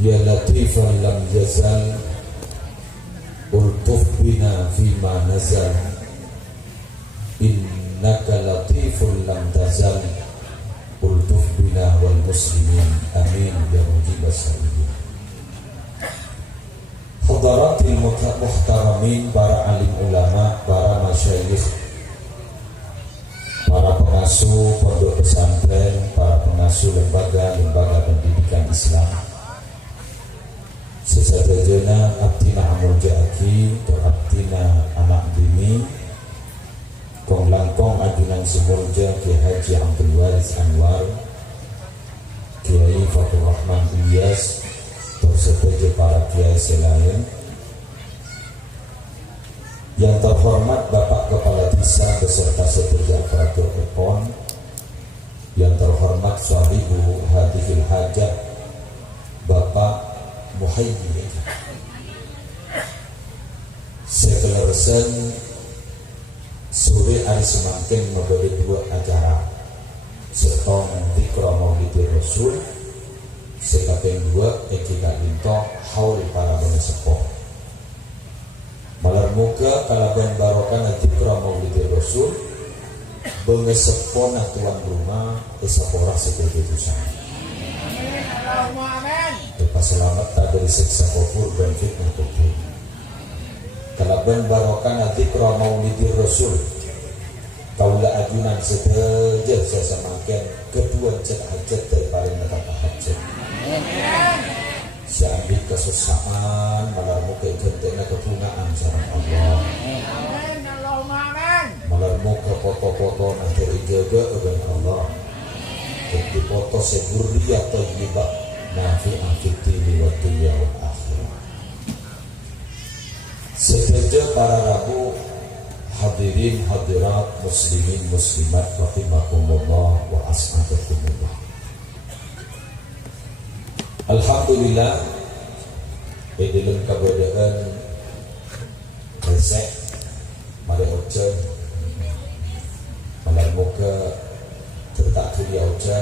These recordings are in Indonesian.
Ya latifan lam yazal ultuf bina fima nazal innaka latifun lam tazal ultuf bina wal muslimin amin ya mujibas salihin. Hadaratil muhtaramin, para alim ulama, para masyayikh, para pengasuh pondok pesantren, para pengasuh lembaga pendidikan Islam, sesadayana abdina amul ja'aki atau abdina anak bini kong langkong ajunan simurja Kiai Haji Abdul Waris Anwar, Kiai Fatul Rahman Ilyas, berserta para kiai selain, yang terhormat Bapak Kepala Desa beserta seterusnya operator EPON, yang terhormat Sahibu Hadihil Hajat Bapak Muhayyi, sekelersen sore hari semakin memberi dua acara setong dikra maulidi Rasul, sekaping dua ekika linto haul para benesepo malar muka kalaban barokan dikra maulidi Rasul benesepo na tuan rumah esapora sebagai dosa. Lepas selamat tak dari siksa kubur dan fitnah kubur. Kalaban barokan dikra maulidi Rasul kaula ajunan sedaja saya semakin kedua cek hajat daripada mendapat hajat. Si ambil kesusahan malarmu ke gentena kepunaan sama Allah. Malarmu ke foto-foto nanti ijaga dengan Allah. Jadi foto seguri atau juga nafi akitili wa dunya wal akhirah. Sedaja para rabu hadirin hadirat muslimin muslimat rahimakumullah wa as'adakumullah. Alhamdulillah dalam keberadaan resek mari oce malam muka tertak kuliah oce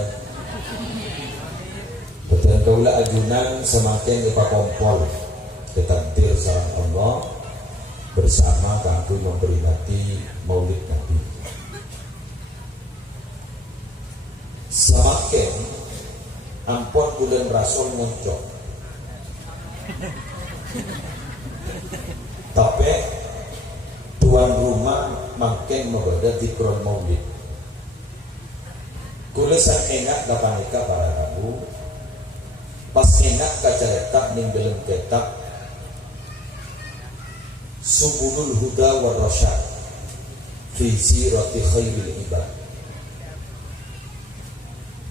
betul kaulah ajunan semakin kepa kompol ketakdir sarang Allah bersama kami memperingati Maulid Nabi. Semakin ampun bulan Rasul muncul, tapi tuan rumah makin membeda di kron Maulid. Kulisan enak dapat nikah para rabu, pas enak kaca letak ning dalam kitab Subulul Huda wa Rasyad fi sirati khairil ibad.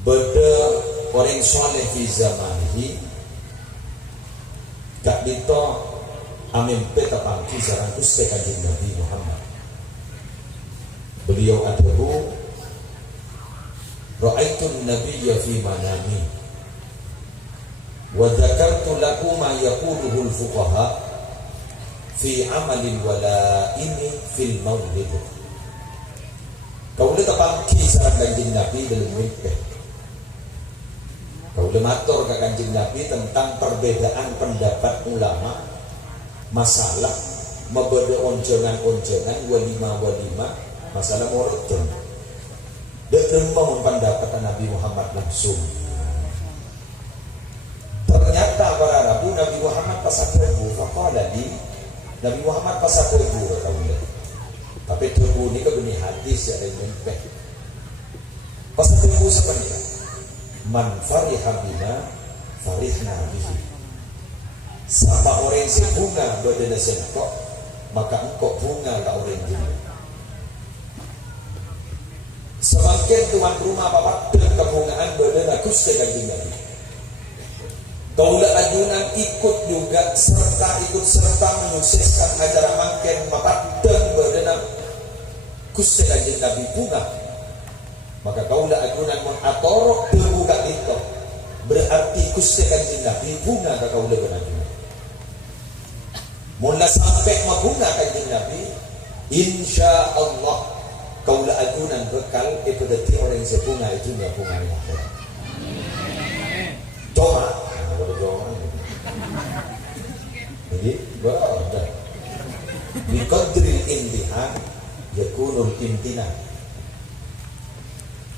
Beda orang soleh di zamanihi tak dito amin peta pangki sarang Gusti Kanjeng Nabi Muhammad. Beliau adahu ra'aitun nabiyya fi manami wa dzakartu lakum ma yaquluhu al-fuqaha fi amalil walaini fil maulid. Kau lihat pangki sarang Kanjeng Nabi dalam mimpi. Kau matur ke Kanjeng Nabi tentang perbedaan pendapat ulama masalah membeda onjongan walima masalah moroten. Dan membangun pendapat Nabi Muhammad langsung. Ternyata para rabu Nabi Muhammad pasal tebu faqala di Nabi Muhammad pasal tebu kata. Tapi tebu ni ke benih hadis yang mimpi. Pasal tebu sebenarnya man fariha bina farihna bihi. Siapa orang yang bunga berdana sengkok, maka engkau bunga ke orang juga. Semakin tuan rumah bapak dan kebungaan berdana Gusti Kanjeng Nabi. Kaulah ajunan ikut serta menyukseskan acara makin bapak dan berdana Gusti Kanjeng Nabi bunga. Maka kaulah ajunan mengatorok berbuka itu berarti Gusti Kanjeng Nabi bunga ke kaulah benajunan. Mula sampai membunga Kanjeng Nabi, insya Allah kaulah ajunan bekal ipedati orang yang sebunga itu nggak bunga yang akhirat. Doa, intina.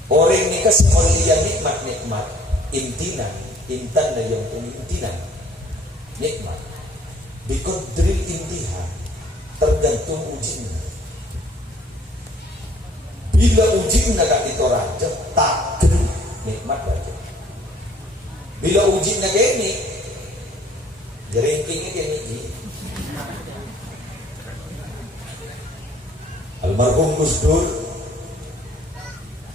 Orang ni kasi mulia nikmat intina, intan na yung intina nikmat. Biqadril intiha, tergantung ujinya. Bila ujinya kat itu raja, takdir nikmat raja. Bila ujinya gini, jeringkingnya gini. Almarhum Gus Dur,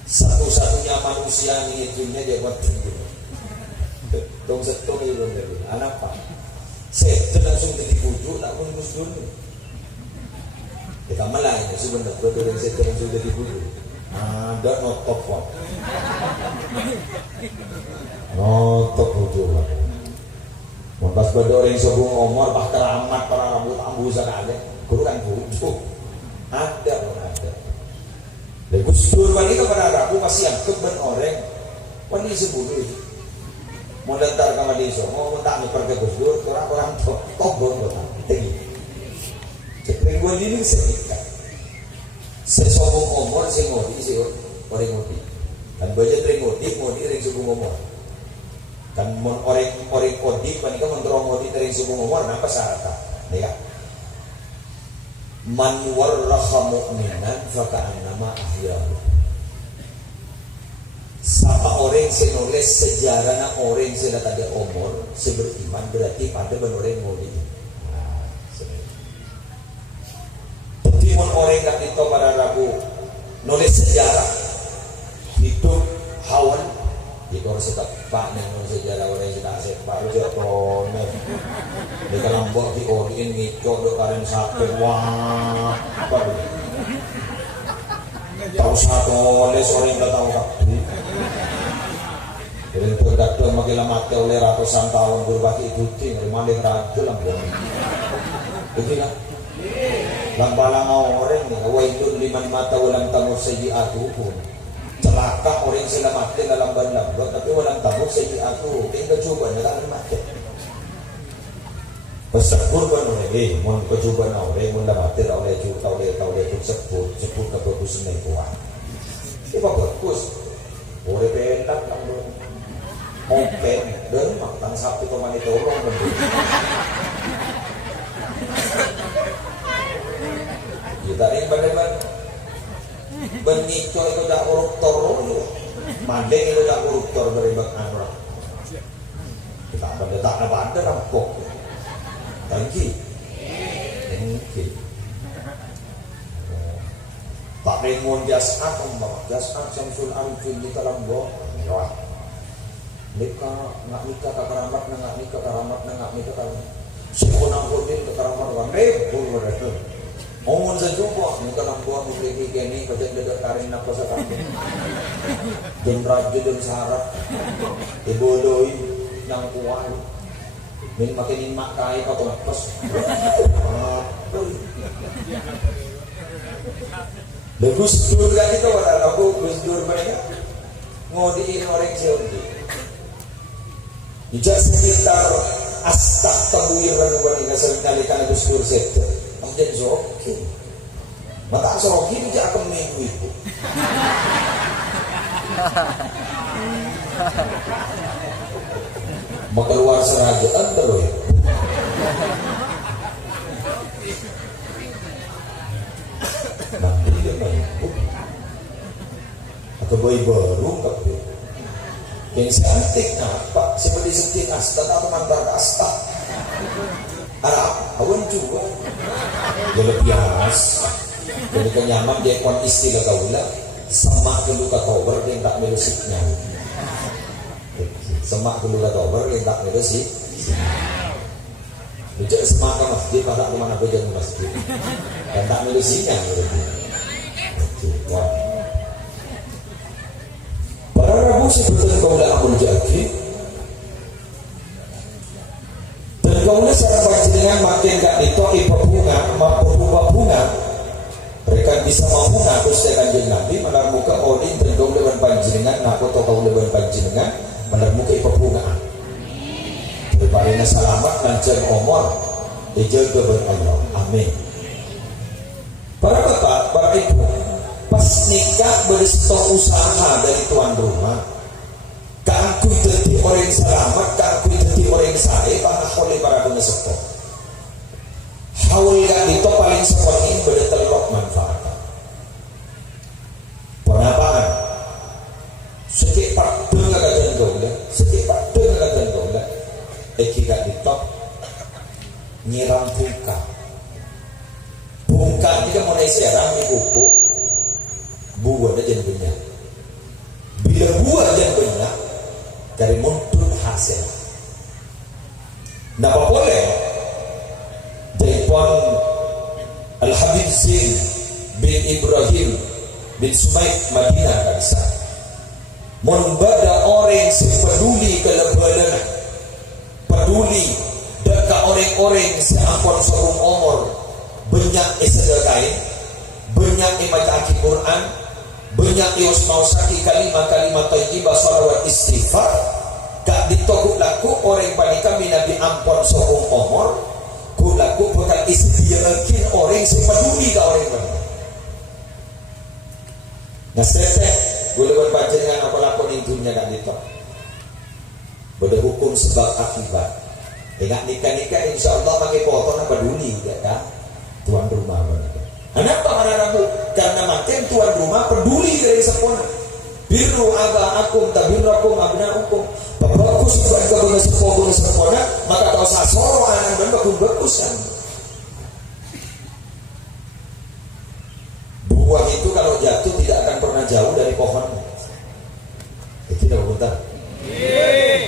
satu-satunya manusia ini dunia dia buat tunjuk. Dong setung itu dari anak pak. Saya langsung jadi bujuk, nak pun Gus Dur. Kita malah ini sebenarnya betul yang saya langsung jadi bujuk. Ada notok pak. Notok bujuk. Pas pada orang sebelum Omar, bah keramat para rambut ambu sekali, kurang bujuk. Ada pun ada. Dan Gus Dur wanita pada Rabu masih yang keban orang wani sebulu mau dantar kama desa mau tak ni pergi Gus Dur orang tobon orang tinggi cekring gua ini sedikit sesobong omor sing ngodi sih orang ngodi dan baca tring ngodi ring subung omor dan orang ngodi panika menterong ngodi ring subung omor napa syaratnya ya man warraha mu'minan faka'annama ahyahu. Siapa orang yang nulis sejarah na orang yang sudah ada umur seberiman berarti pada orang ngoli. Tapi orang yang itu pada Rabu nulis sejarah hidup hawan itu harus tetap pak nulis sejarah orang yang sudah asyik pak lu jatuh di kalambok di odin ngikut do karen sampai wah apa tahu satu oleh sore nggak tahu kabeh jadi itu datang makin lama oleh ratusan tahun berbagi ikuti maling raja lah begitu lah lambalang orang nih wailun liman mata walang tamur sayyi'atuhum celaka orang selamatin dalam lambat tapi walang tamur sayyi'atuhum tinggal coba nak mati Pesebut kan oleh, mau percobaan oleh, mau lamatir oleh, tahu itu sebut kebagusan yang kuat. Ini bagus, boleh pendak kamu, open, dan makan sapi kemana tolong nanti. Kita ini bagaimana? Benito itu dah koruptor, mandeng itu dah koruptor dari bakan orang. Kita tak ada rampok. Tangki, Pak Raymond Jasad, Jasad Samsul Arifin di Kalambok, nikah kekaramat, nikah kan, sekonang kodin kekaramat, rebul mereka. Ngomong sejumlah, nikah Kalambok, memiliki kini, kejadian dekat karin nak pasal kaki. Dan raja dan syarat, ibodoi, nang kuat. Min makin mak kai kau lepas. Gus Dur kan itu orang aku Gus Dur mereka ngodiin orang Saudi. Ijaz sekitar astagfirullah mereka sekali Gus Dur set. Macam zoki. Mata zoki itu akan minggu itu. Mau keluar serajaan terus nanti dia main atau boy baru tapi yang cantik apa seperti sekian asta atau mantar asta Arab awan juga jadi biasa jadi kenyaman dia kon istilah kaula sama dulu katober dia tak melusiknya semak dulu katober yang tak ada sih bijak semak ke masjid pada kemana aja ke masjid dan tak milisinya para Rabu sebetulnya kaulah akul jaki dan kaulah secara panjenengan makin gak ditoi bunga mereka bisa membunga terus dengan Nabi menar muka odin dan kaulah panjenengan ngaku atau kaulah panjenengan menemukan pembungaan berbaringnya selamat dan jen omor dijaga oleh Allah amin para bapak, para ibu pas nikah beresto usaha dari tuan rumah. Kangku jadi orang selamat, kangku jadi orang saya, para oleh para pengesepo. Haul gak itu paling seperti ini bertelok manfaat. Penapaan? Sekitar dengar dan gaulah, sekitar dengar dan gaulah. Eki gak ditop nyiram buka. Buka ini kan mulai serang di pupuk. Buah aja banyak. Bila buah aja banyak, dari muncul hasil. Napa boleh? Daripada Al-Habib Zain bin Ibrahim bin Sumaid Madinah kansa. Membada orang sepeduli kelebihan, peduli dekat orang-orang seampun seumur umur, banyak isedakai, banyak imajaki Quran, banyak iusmausaki kalimat-kalimat thayyibah salawat istighfar. Gak ditokuk laku orang panika Nabi ampun seumur umur, ku laku bakal istiakin orang sepeduli ke orang banyak. Nah setek boleh berbaca dengan apa lakon intinya gak ditok. Beda hukum sebab akibat. Ingat nikah-nikah insya Allah pakai foto nak peduli ya kan? Tuan rumah benar. Kenapa anak-anakku? Karena makin tuan rumah peduli dari sepona. Biru abaakum tabirakum abnaukum. Bagus buat kebun sepona, maka kau sasoro anak dan bagus-bagusan. Buah itu kalau jatuh tidak akan pernah jauh dari pohonnya. Tidak bentar.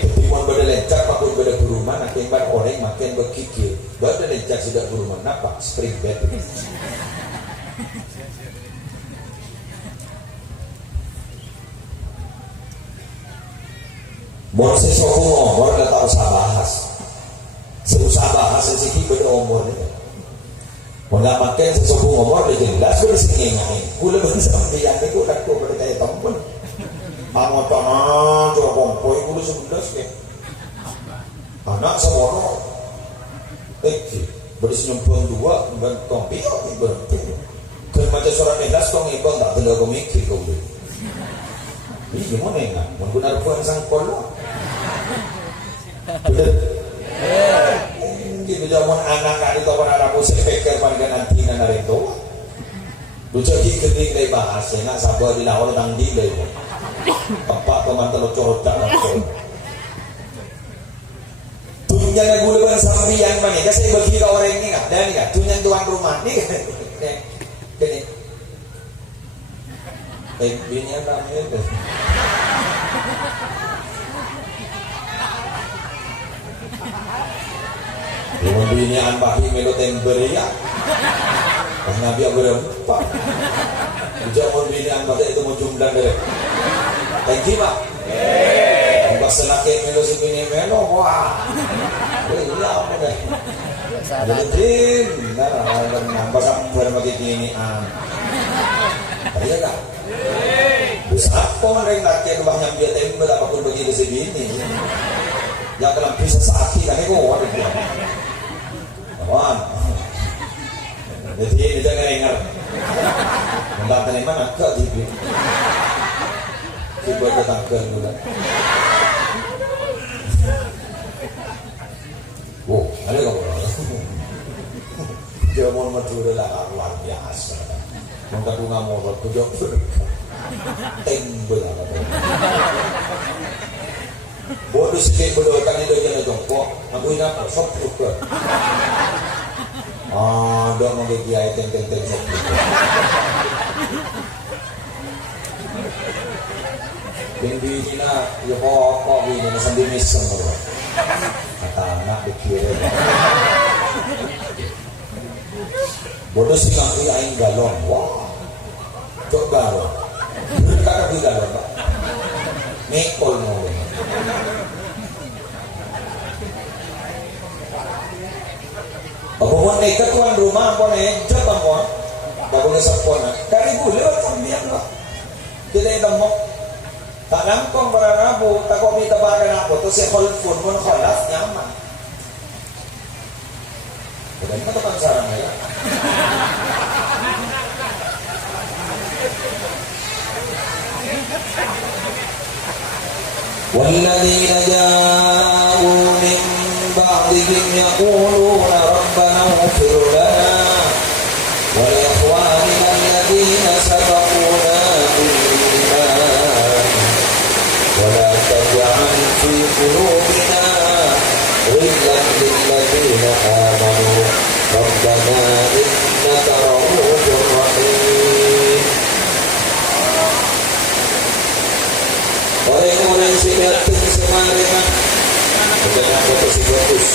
Ketimuan pada lencak, makin pada beruman, makin pada orang makin berkikir. Pada lencak sudah beruman, apa? Spring bed. Mau sesuatu ngomor, nggak tahu usah bahas. Seusah bahas sesiki beda umur ni. Mau nggak makan sesuatu ngomor, dia jelas gue disini ngain. Gue lebih sampai yang itu tak gue pada kayak temen. Bangun tanah, coba kompoi, gue sebelas ke. Anak seorang, bersih nyempung dua, dan tompi, berhenti. Kalau macam surat edas, kau ngibang tak terlalu mikir kau dulu. Ini gimana ya? Menggunakan puan sang kolok. Betul. Gitu zaman anak kali itu pada aku sepikir pada nanti nanti itu. Lu jadi keting dari bahasa, nak sabar di lawan tang di leh. Bapak teman telur corak langsung. Tunjangan gula ban sampai yang mana? Kasih bagi ke orang ini nggak? Dan nggak? Tunjangan tuan rumah ni kan? Ini. Bini yang ramai itu. Yang bini yang bagi melu tember ya. Nabi yang berempat. Jangan bini yang bagi itu mau jumlah deh. Thank you pak. Bukan selaki melu si bini melu wah. Iya apa deh. Jadi, nambah sampai bagi bini iya kan? Bisa apa orang laki rumahnya dia tembel apapun begitu segini. Yang kena bisa sakit kan itu waduh. Kawan. Jadi ini jangan dengar. Enggak terima nak ke TV. Coba datang ke dulu. Oh, ada kau. Dia mau mature lah luar biasa. Mungkin bunga mau bertujuh tembel apa tu? Bodoh sikit bodoh kan itu jangan jongkok. Aku ini apa? Sok juga. Dah mau dia teng sok. Bindi ni na, yo kok bini na sambil misem tu. Kata anak dikira. Bodoh sih kami aing galon, wah, cok galon, berkata di galon, pak, nekol mau. Apapun nekat tuan rumah, apa nih, jatuh apa, tak boleh sempurna. Kali boleh sambian lah, kita itu mau, tak nampang berarabu, tak kau minta barang apa, tu saya call phone pun khalas nyaman. Bukan apa tukang sarang ya. والذين جاءوا من بعدهم يقولون ربنا اغفر لنا ولإخواننا الذين سبقونا بالإيمان ولا تجعل في قلوبنا غلا للذين آمنوا ربنا إنك رؤوف رحيم. Orang-orang yang datang semarang dengan kata bagus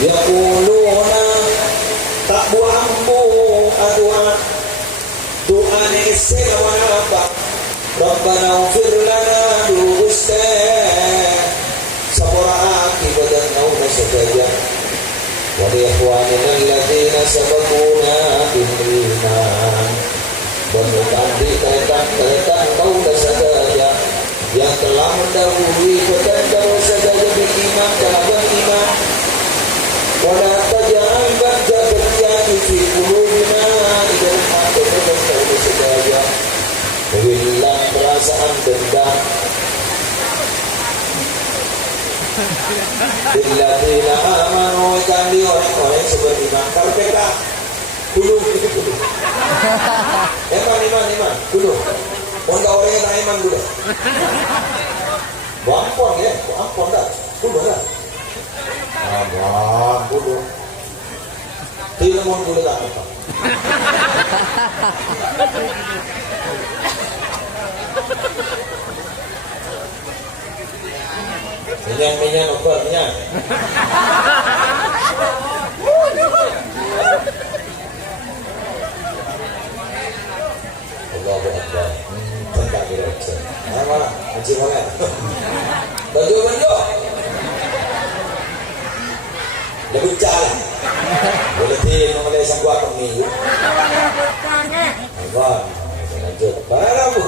yaquluna tak buambu doa nese apa Rabbana ufir lana duguste sabora akibadan nauna sajaja wa li ikhwanina alladhina sabaquna bil iman Benukan di keretan kau saja yang telah mendahului kau saja beriman telah beriman. Wala taj'al ba'da berjati fi qulubina di dalam hati kau saja hilang perasaan dendam. Billadzina amanu kan di orang-orang seberiman karpeta dulu iman dulu onda orang yang iman dulu ampun ya ampun dah dulu dah abang dulu tidak mau dulu dah apa minyak obat minyak Allahu Akbar. Tentang direct. Mana? Macam mana? Baju. Lebih jalan. Boleh tin mengalih sang kuat ni. Abang, lanjut. Baru.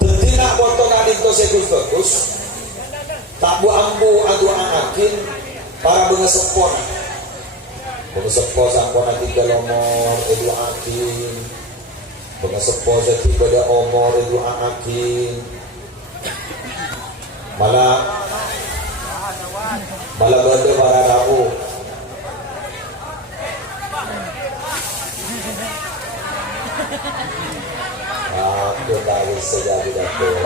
Tidak potong adik tu bagus. Tak bu ambu adu akin para bengesepon. Bengesepon sangkona 3 nomor edu akin. Bengesepon setiap pada omor edu akin. Malah benda para rahu. Aku tak bisa jadi datuk.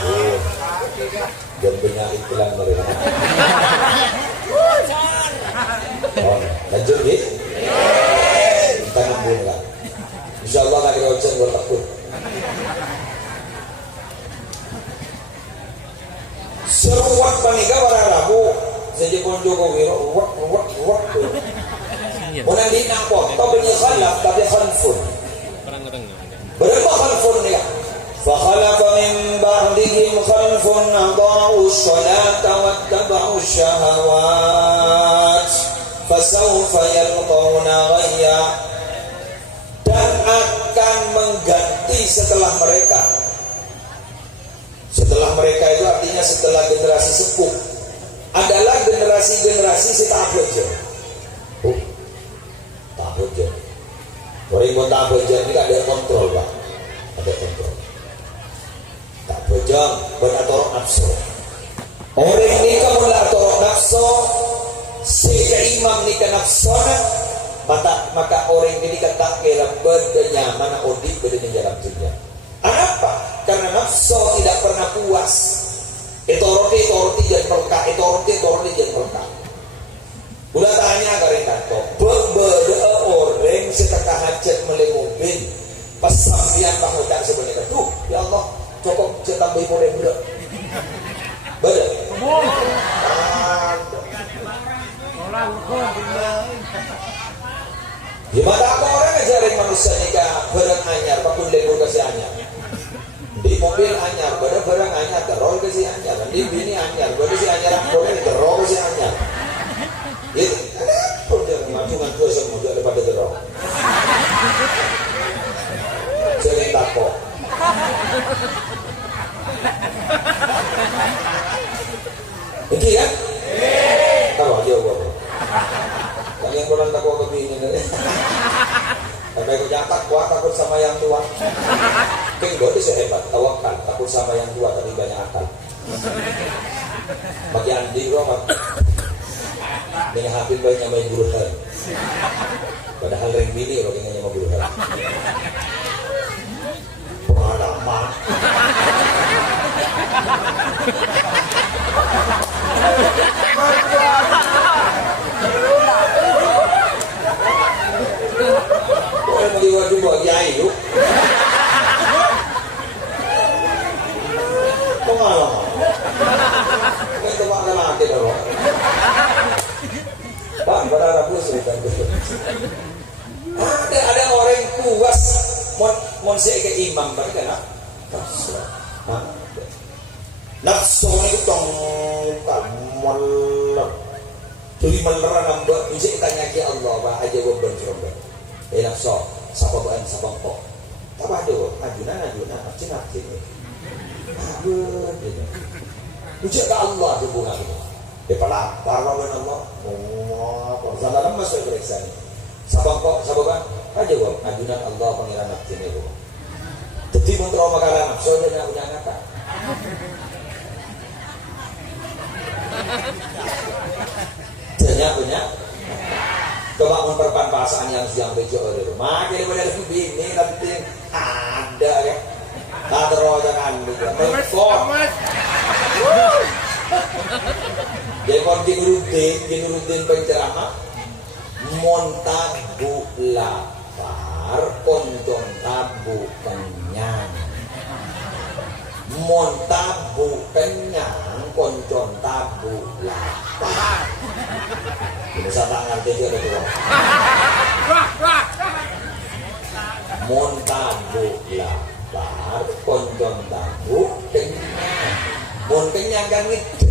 Aduh, dan penyakit pelan mereka. Oh, lanjut ni? Kita nambung lah. InsyaAllah nak kira ujian buat takut. Seruak panika para rabu. Saja pun Jokowi, wak. Bukan di nampok, tapi punya khalaf, tapi khalfun. Berapa khalfun dia? فخلف من بعدهم خلف أضاعوا الصلاة واتبعوا الشهوات فسوف يلقون غيا dan akan mengganti setelah mereka itu artinya setelah generasi sepuh adalah generasi si ta'abujah ta'abujah orang yang ta'abujah ini ada kontrol Pak ada kontrol tak bojong berator nafsu orang ini kamu berator nafsu sehingga imam ni ke nafsona maka orang ini kata kira bedanya mana odik bedanya jalan dunia apa? Karena nafsu tidak pernah puas Etoroti jangan pelka Etoroti jangan pelka udah tanya karen kanto berbeda orang setekah hajat melek mobil pas sampian bangunan sebenarnya tuh ya Allah cokok tambah boleh beda gimana aku orang ngajarin manusia nikah barang anyar pakun lebur kasih anyar di mobil anyar barang anyar teror kasih anyar di bini anyar si anyar boleh teror kasih anyar itu ada pun jangan macungan dua semua daripada teror jangan takut Oke ya? Tahu aja gua. Yang bulan takut kebini Sampai kau nyatak kuat takut sama yang tua. Keng gue itu sehebat, tawakal takut sama yang tua tapi banyak akal. Bagi Andi gue mah dengan hafil banyak main buruhan. Padahal ring bini loh kayaknya mau buruhan. Pengalaman. Meliwati buat kiai yuk. Pengalaman. Itu makan lagi dong. Bang, berapa cerita itu? Ada orang yang puas mon ke imam berarti kan? Nafsu itu tong kamal. Jadi melerang nambah. Bisa tanya ke Allah, apa aja beban coba. Nafsu. Sapa bahan sapa kok apa do ajunan cina aduh gitu ucap ke Allah hubungan itu pelapar lawan Allah kok sana masuk periksa ini sapa bahan aja kok ajunan Allah pengiran nafsu ini kok jadi mentera makanan nafsu aja nak punya ngata punya coba memperpan perasaan yang bejo itu. Makin daripada lebih bini tapi ada ya. Tak terus jangan gitu. Kok. Jadi kalau dinurutin penceramah montabu lapar kontong tabu kenyang. Montabu kenyang kontong tabu lapar. Bisa tak ngerti juga tuh. Montabu lapar, konjon tabu kenyang. Mon kenyang kan gitu.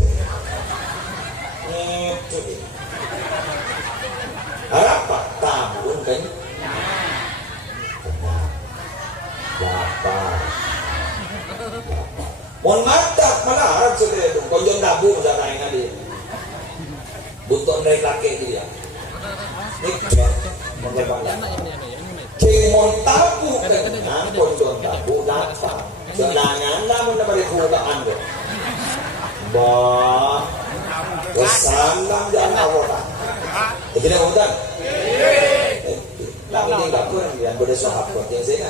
Apa? Tabu kenyang. Lapar. Mon mata mana harap sudah itu. Konjon tabu udah naik tadi. Butuh naik laki dia. Ini mengerbangkan. Cemon tabu dengan konjon tabu lapar. Senangan namun dapat dikutaan deh. Bah, kesanam jangan awotan. Jadi awotan. Nah ini nggak pun yang beda sahabat yang saya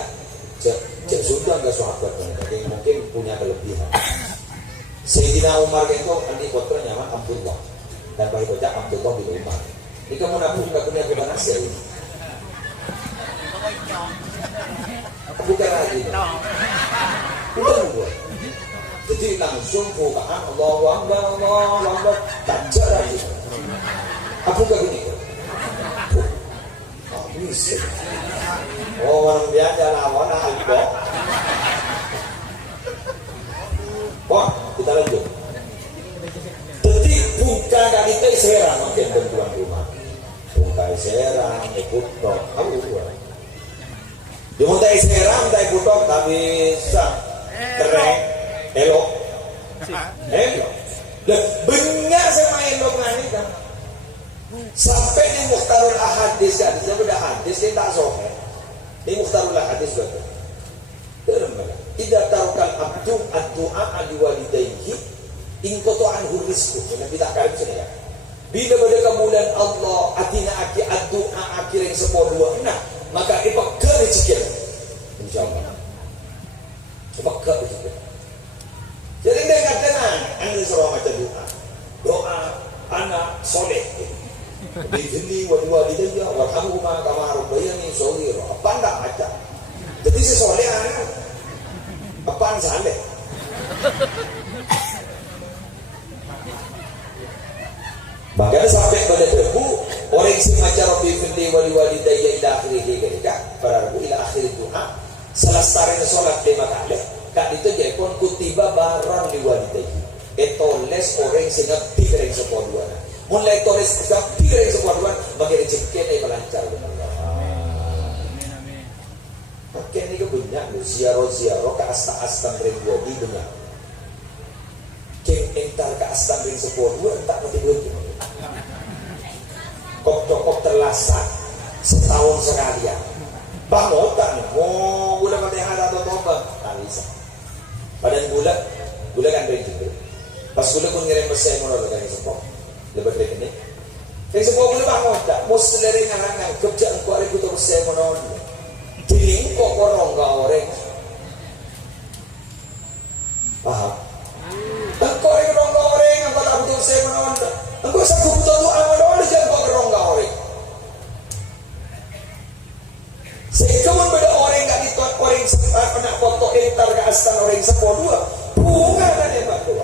cek sudah nggak sahabat yang mungkin punya kelebihan. Sayyidina Umar itu nanti putranya Abdullah. Dan baik baca Abdullah bin Umar. Ini kamu nabung nggak punya kebenaran sih. Bukan lagi. Bukan buat. Jadi langsung bukaan Allahu Akbar, tak jarak itu. Aku gak gini kok. Bisa. Orang biasa lawan albo. Wah, kita lanjut. Bukan dari itu serang makin bentuan rumah. Bukan serang, ikut tok. Kamu buat. Dia mau tak serang, tak ikut tok, tapi sah, keren, elok. Banyak sama elok nanti kan. Sampai di Mukhtarul Ahadis kan, dia sudah hadis, dia tak sohe. Di Mukhtarul Ahadis betul. Tidak taruhkan abdu ad-du'a aliwalidayhi. Ingkotoan hurisku, Nabi tak kalim sini ya. Bila pada kemuliaan Allah, atina aki ad-du'a akhir yang sepuluh nah, maka ipakkan rezeki. InsyaAllah. Ipakkan rezeki. Jadi dia katakan, anda suruh macam doa anak soleh. Bijli wa walidayya warhamhuma kama rabbayani shaghira. Apa enggak macam? Jadi si soleh anak. Apaan saleh? Makanya sampai pada debu orang yang sengaja Rabbi firli wali walidayya ila akhirih ketika para rabu ila akhir doa selesai sholat 5 kali kak itu jadi pun kutiba baran li walidayya etoles orang yang ngerti dari sepuluh mulai toles ngerti dari sepuluh bagi rezeki ini melancar benar. Makin ini kebanyak lu ziarah ke asta-asta ringwadi benar. Keng entar ke asta ring sepuluh entak mati begitu. Kok terlasak setahun sekalian Bangotan, gula mati hada atau toba, tak bisa. Padahal gula kan dari itu. Pas gula pun ngirim pesan motor kan sepok, lebat dari ini. Yang sepok gula bangotan, mau seleri ngarangan kerjaan kuat itu terus pesan motor. Diling kok korong gak orang, paham? Engkau yang korong gak orang, engkau tak butuh pesan motor. Engkau sanggup butuh tu amal orang, jangan kau korong gak orang. Sekawan beda orang gak dituat orang nak foto entar ke astan orang sepuluh dua bunga kan yang berdua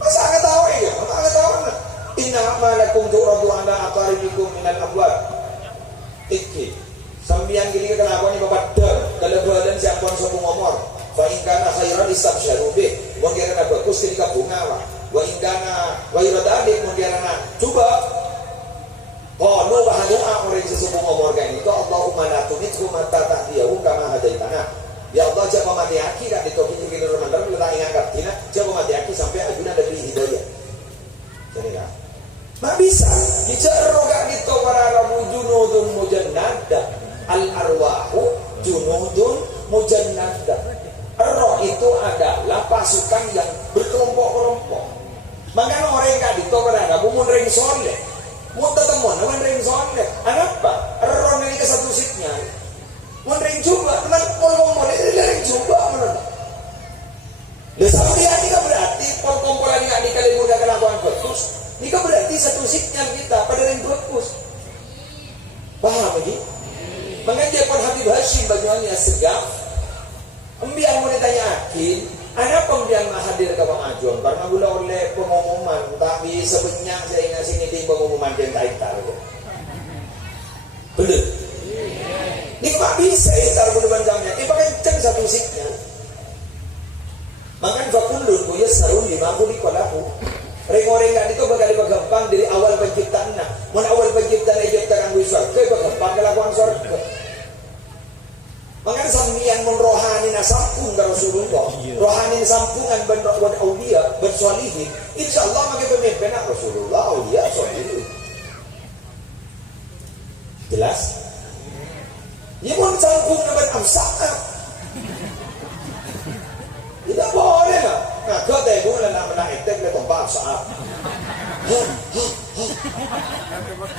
masa agak tahu ya masa agak tahu nak inna amalakum tu'radu ala aqaribikum minal abwab iki sambian gini kenapa ni bapak der kalau badan siapon sepung omor fa in kana khairan istabsharu bih mun dia kana bagus ketika bunga wa in kana ghairu dzalik mun dia kana coba oh, lu bahan doa orang sesepuh ngomong kayak itu Allahumma la tumithu mata tahdiyahu kama hadaitana. Ya Allah, jangan mati aki dak ditoki iki Ramadan lu tak ingat tina, jangan mati aki sampai ajuna dari hidayah. Jadi kan. Mak bisa, dicara gak gitu para rabu junudun mujannada. Al arwahu junudun mujannada. Roh itu adalah pasukan yang berkelompok-kelompok. Makanya orang yang gak gitu para rabu mun ring soleh. Mau temuan, mau ring soleh, apa? Ron ini ke satu sitnya. Mau ring coba, teman pol ini ring coba mana? Lesam dia ini berarti pol kompor ini nggak dikali mudah kelakuan berkus. Ini berarti satu sitnya kita pada ring berkus. Paham lagi? Makanya dia pun Habib Hashim bagaimana segaf. Embiang mau ditanya akin. Ada pembiang hadir ke pengajuan karena gula oleh pengumuman tak bisa banyak saya ngasih meeting pengumuman dan tak bener ini tak bisa itar bulu banjangnya ini pakai ceng satu siknya makanya fakulun kuya sarun lima aku di kolahu ring-ring gak itu bakal gampang dari awal penciptaan mun awal penciptaan aja terang wisar ke gampang kelakuan surga. Makanya sambian rohani na sampung ke Rasulullah, rohani sampungan ben aulia, ben solihin. Insyaallah makai pemimpin Rasulullah aulia solihin. Jelas? Ya pun sampung ben amsa'ah. Tidak boleh lah. Nah, kau tengok lah nak menaikkan ke tempat amsa'ah.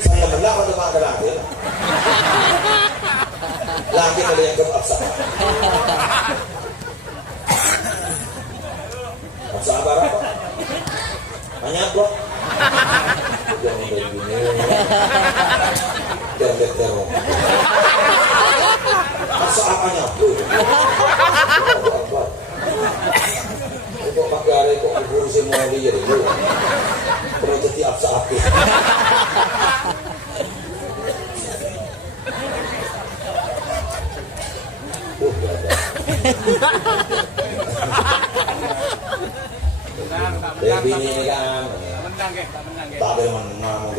Saya menang atau makan lagi lah. Lagi ada yang gemap sabar apa? Banyak bro. Jangan begini. Jangan terong. Masa apanya bro? Kok pakai hari kok guru semua dia itu. Perlu jadi absa api. Baby ini kan tak ada menang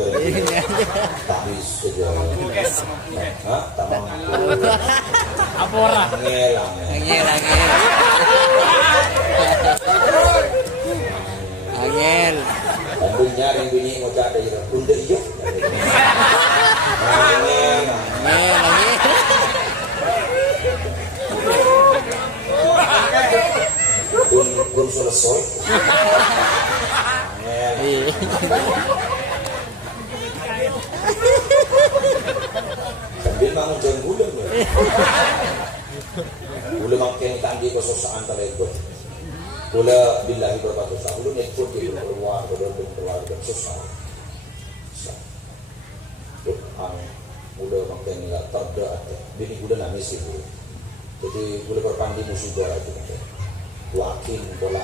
tak bisa jauh tak mampu apa orang angel bandungnya yang bini ngocak dari bunda yuk angel pun selesai sambil bangun jangan gula makin tadi kesosaan terlebih gula billahi berpatusa gula nekut di keluar susah gula makin nggak terda bini gula nangis itu jadi gula berpandi musibah itu wakin pola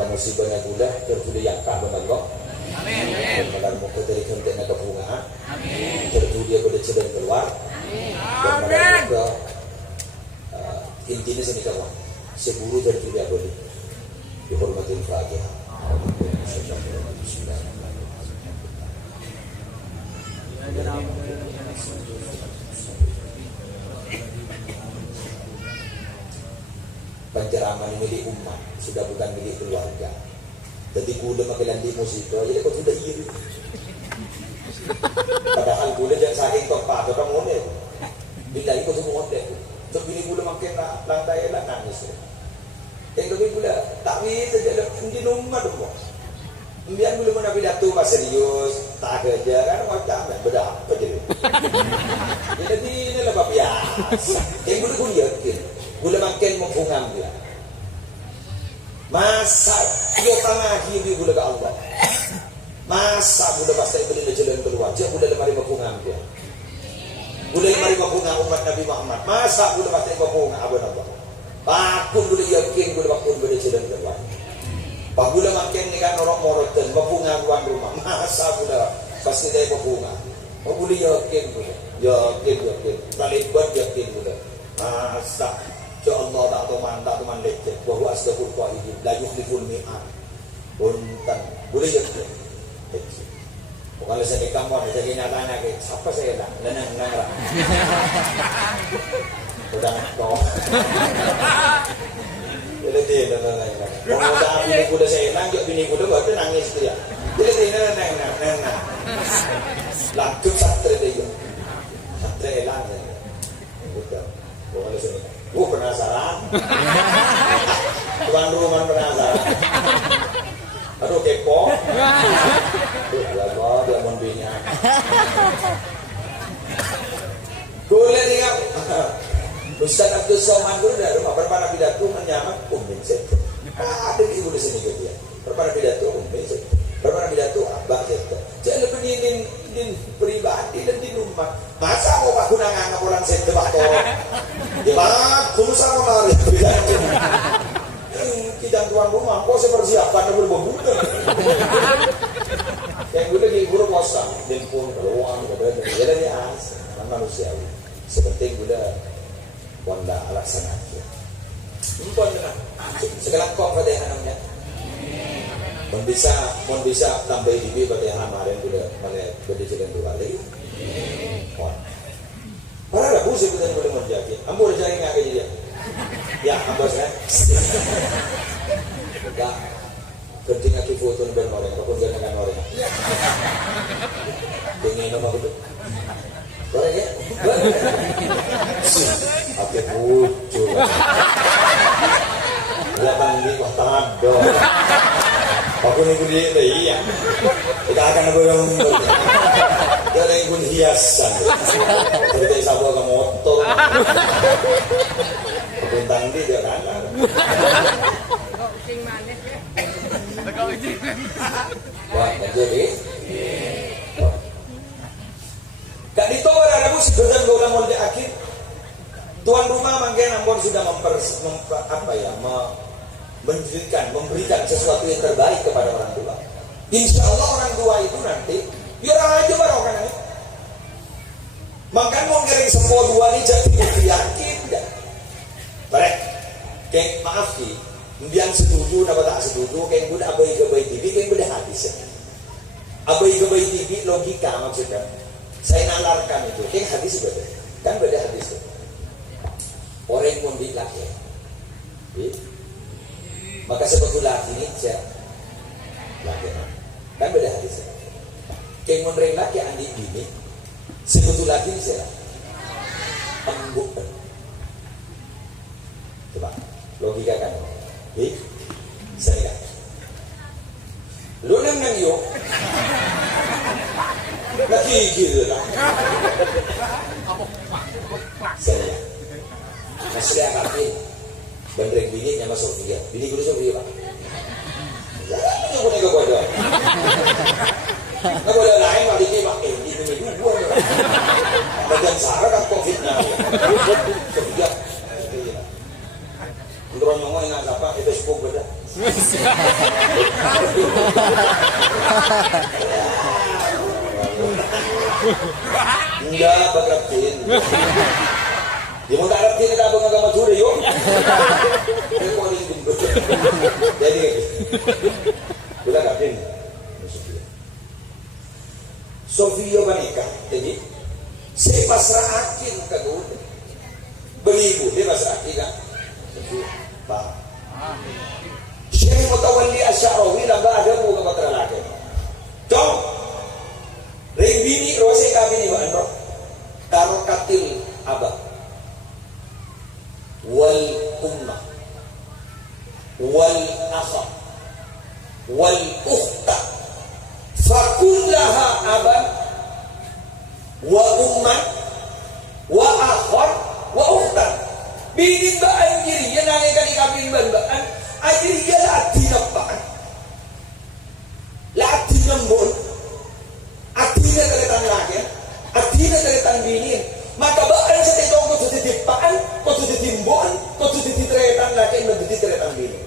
musibahnya gula tertulis yang kah benar kok amin benar mau dari kontennya kebungaan tertulis dia pada cedera keluar dan benar juga intinya sini kawan seburu tertulis dia boleh dihormatin Fatihah. Pencerahan ini milik umat, sudah bukan milik keluarga. Jadi kuda makilan di musibah, jadi kau sudah iri. Padahal gula jangan saking tepat atau model. Bila ikut tu model. Terus bini gula makin lang daya lah nangis. Yang lebih gula tak bisa jadi di rumah tu. Biar gula mana pidato pas serius, tak kerja kan macam beda apa jadi. Jadi ini lah biasa. Yang gula yakin, gula makin mempungang dia. Masa dia tangahi dia gula ke Allah. Masa gula pasti beli le jalan keluar, dia gula lemari mempungang dia. Gula lemari mempungang umat Nabi Muhammad. Masa gula pasti mempungang abang Allah. Pakun gula yakin gula pakun gula jalan keluar. Pagula makin ni kan orang moroten, berbunga tuan rumah. Masa pula pasti dia berbunga. Pagula yakin pula, yakin. Talibat yakin pula. Masa, ya Allah tak teman lecet. Bahwa astagfirullah ini, la yukhliful mi'ad. Untan, boleh yakin. Kalau saya di kampung, saya nyatanya ke, siapa saya dah? Lenang lah. Udah ngekong. Jadi kalau dah bini kuda saya hilang, bini kuda baru nangis tu ya. Jadi nang. Langsung satre dia. Satre hilang saya. Betul. Kalau saya, penasaran. Tuan rumah penasaran. Aduh kepo. Dia mau bini. Boleh dia. Ustaz Abdul Somad dulu dari rumah berpada pidato menyamak saya. Ada di ibu di sini dia. Berpada pidato saya. Berpada pidato abah saya. Jadi penyinin pribadi dan di rumah. Masa mau pak gunangan orang saya tebak toh. Ya pak, dulu sama lari pidato. Kita tuan rumah, kok saya persiapkan aku berbuka. Yang gue lagi guru kosong, telepon keluar, ya dari as, manusiawi. Sepenting gue wanda alasan aja. Impon na. Segala kok pada namanya. Mon bisa tambah hidup pada kemarin sudah mulai berjalan dua kali. Para rabu sebenarnya boleh menjadi. Ambo jadi ngake dia. Ya, ambo saya. Enggak. Kerjanya ki foto dengan orang, apapun dengan orang. Dengan nama betul. Boleh ya? Oke pucuk. Dia tanggi wah tado. Aku nih gudi iya. Kita akan berang. Dia yang gun hiasan. Kita sabu ke motor. Aku tanggi dia kan. Wah, jadi. Kak dito ada musik dan gula molde akhir. Tuan rumah manggen Ambon sudah memberikan sesuatu yang terbaik kepada orang tua. Insya Allah orang tua itu nanti biar aja barang kan ini. Makan mau kering semua dua ini jadi yakin dah. Baik, kayak maaf sih. Kemudian setuju atau tak setuju, kayak gue abai kebai TV, kayak gue hadis. Abai kebai TV logika maksudnya. Saya nalarkan itu, kayak hadis beda. Kan beda hadis. Orang yang membilang ya. Maka sebetulnya ini saya laki. Kan beda hadis. Kayak menerima laki andi bini. Sebetulnya ini saya embuk. Coba logika kan. Saya lu nang yuk. Lagi gitu lah. Saya masih ada kaki bandreng bini nama Sofia. Bini guru Sofia pak. Jangan punya kebodohan. Nggak boleh lain kali ini pak. Itu minggu gua. Bagian sarah kan COVID-nya. Sofia. Untuk ngomong yang apa itu sepuluh beda. Enggak bagratin. Dia mau tak ratin kita abang agama sudah yuk. Jadi kita ratin. Sofia menikah. Jadi saya pasrah akhir ke gue. Beli ibu dia pasrah akhir kan. Pak. Syekh Mutawalli Asy'arawi lambat ada bukan terlalu. Dong. Rebi wal ukhta fakullaha aban wa umman wa akhon wa ukhtan. Binin baan diri yan ang ikabin baan ay ya lati na baan lati ng bon ati na kalitan laki ati na kalitan binin maka baan sa titong ko tutitipaan ko tutitimbon ko tutititretan laki na tutitretan binin.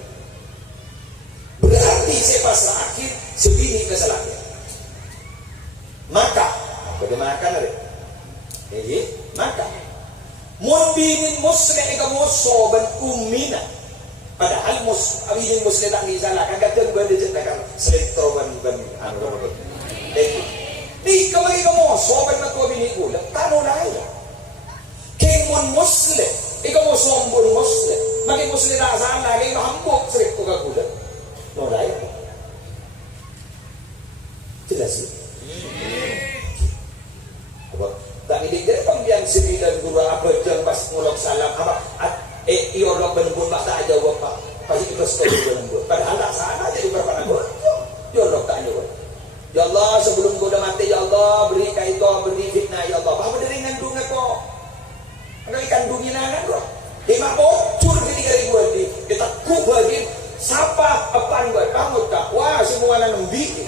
Berarti saya pasrah akhir sebini ke laki maka bagaimana rin maka mun binin muslim ikamu soban umina padahal binin muslim tak bisa lah kagak berdekat selektor ban di kamari kamu soban matwa binin ulah tano lain keng mun muslim ikamu sombon muslim makin muslim tak sana keng hambuk selektor kagulah no lain jelas sih tak ini dia pembiang 9 guru apa jeng pas ngulok salam apa iyo lok benembun pak tak jawab pak pasti kita sekali benembun padahal tak sana jadi berapa nanggur yo lok tak jawab ya Allah sebelum gua udah mati ya Allah beri kaito beri fitnah ya Allah apa dari ngandung kok ada kandungin anak kok lima bocor jadi dari gua di kita kubagin siapa apaan gua kamu tak wah semua anak nembi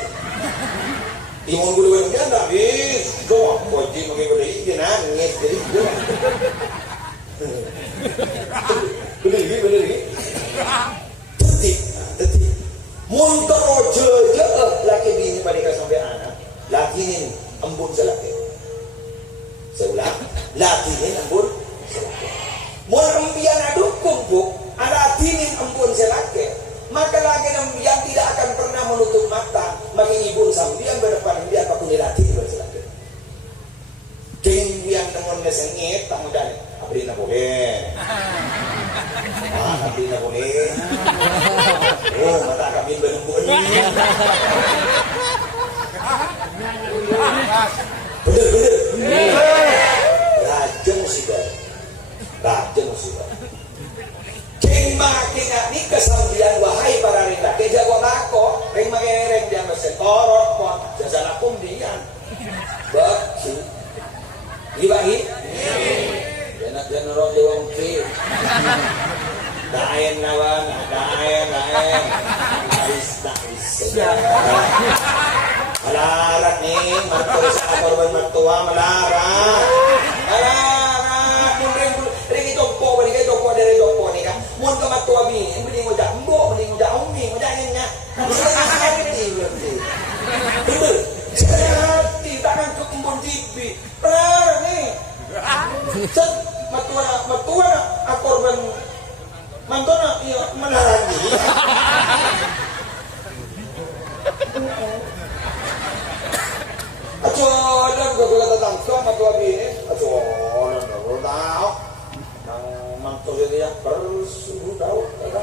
Imon bulu yang dia tak habis, doang bocil mungkin beli dia nangis jadi dia. Beli, detik. Muntar rojo laki bini pada sampai anak, laki ini embun selaki. Saya ulang, laki ini embun selaki. Mun empian aduk kumpuk, ada ini embun selaki. Maka lagi yang tidak akan pernah menutup mata makin ibu sambian berdepan dia apapun dilatih berselaki keng yang temen nesengit tak mudah abri na boleh abri na boleh oh mata kami berembun bener rajeng musibah keng makin ni kesambilan wahai para rita kejago bako ring magereng dia mesetorot mo jasa pun dia baki ibahi jangan orang jawang ki daen lawan daen malarat nih mertua sa korban mertua malarat ring itu po dari topo ni kan mun ka matua bini bini mo ja mbo bini mo ja ummi mo ja nya betul hati takkan ke kembun tibi perara nih set matua akorban mantona iya melarang ajolan gua datang ke matua bini ajolan gua tahu mantul dia bersuruh tahu mana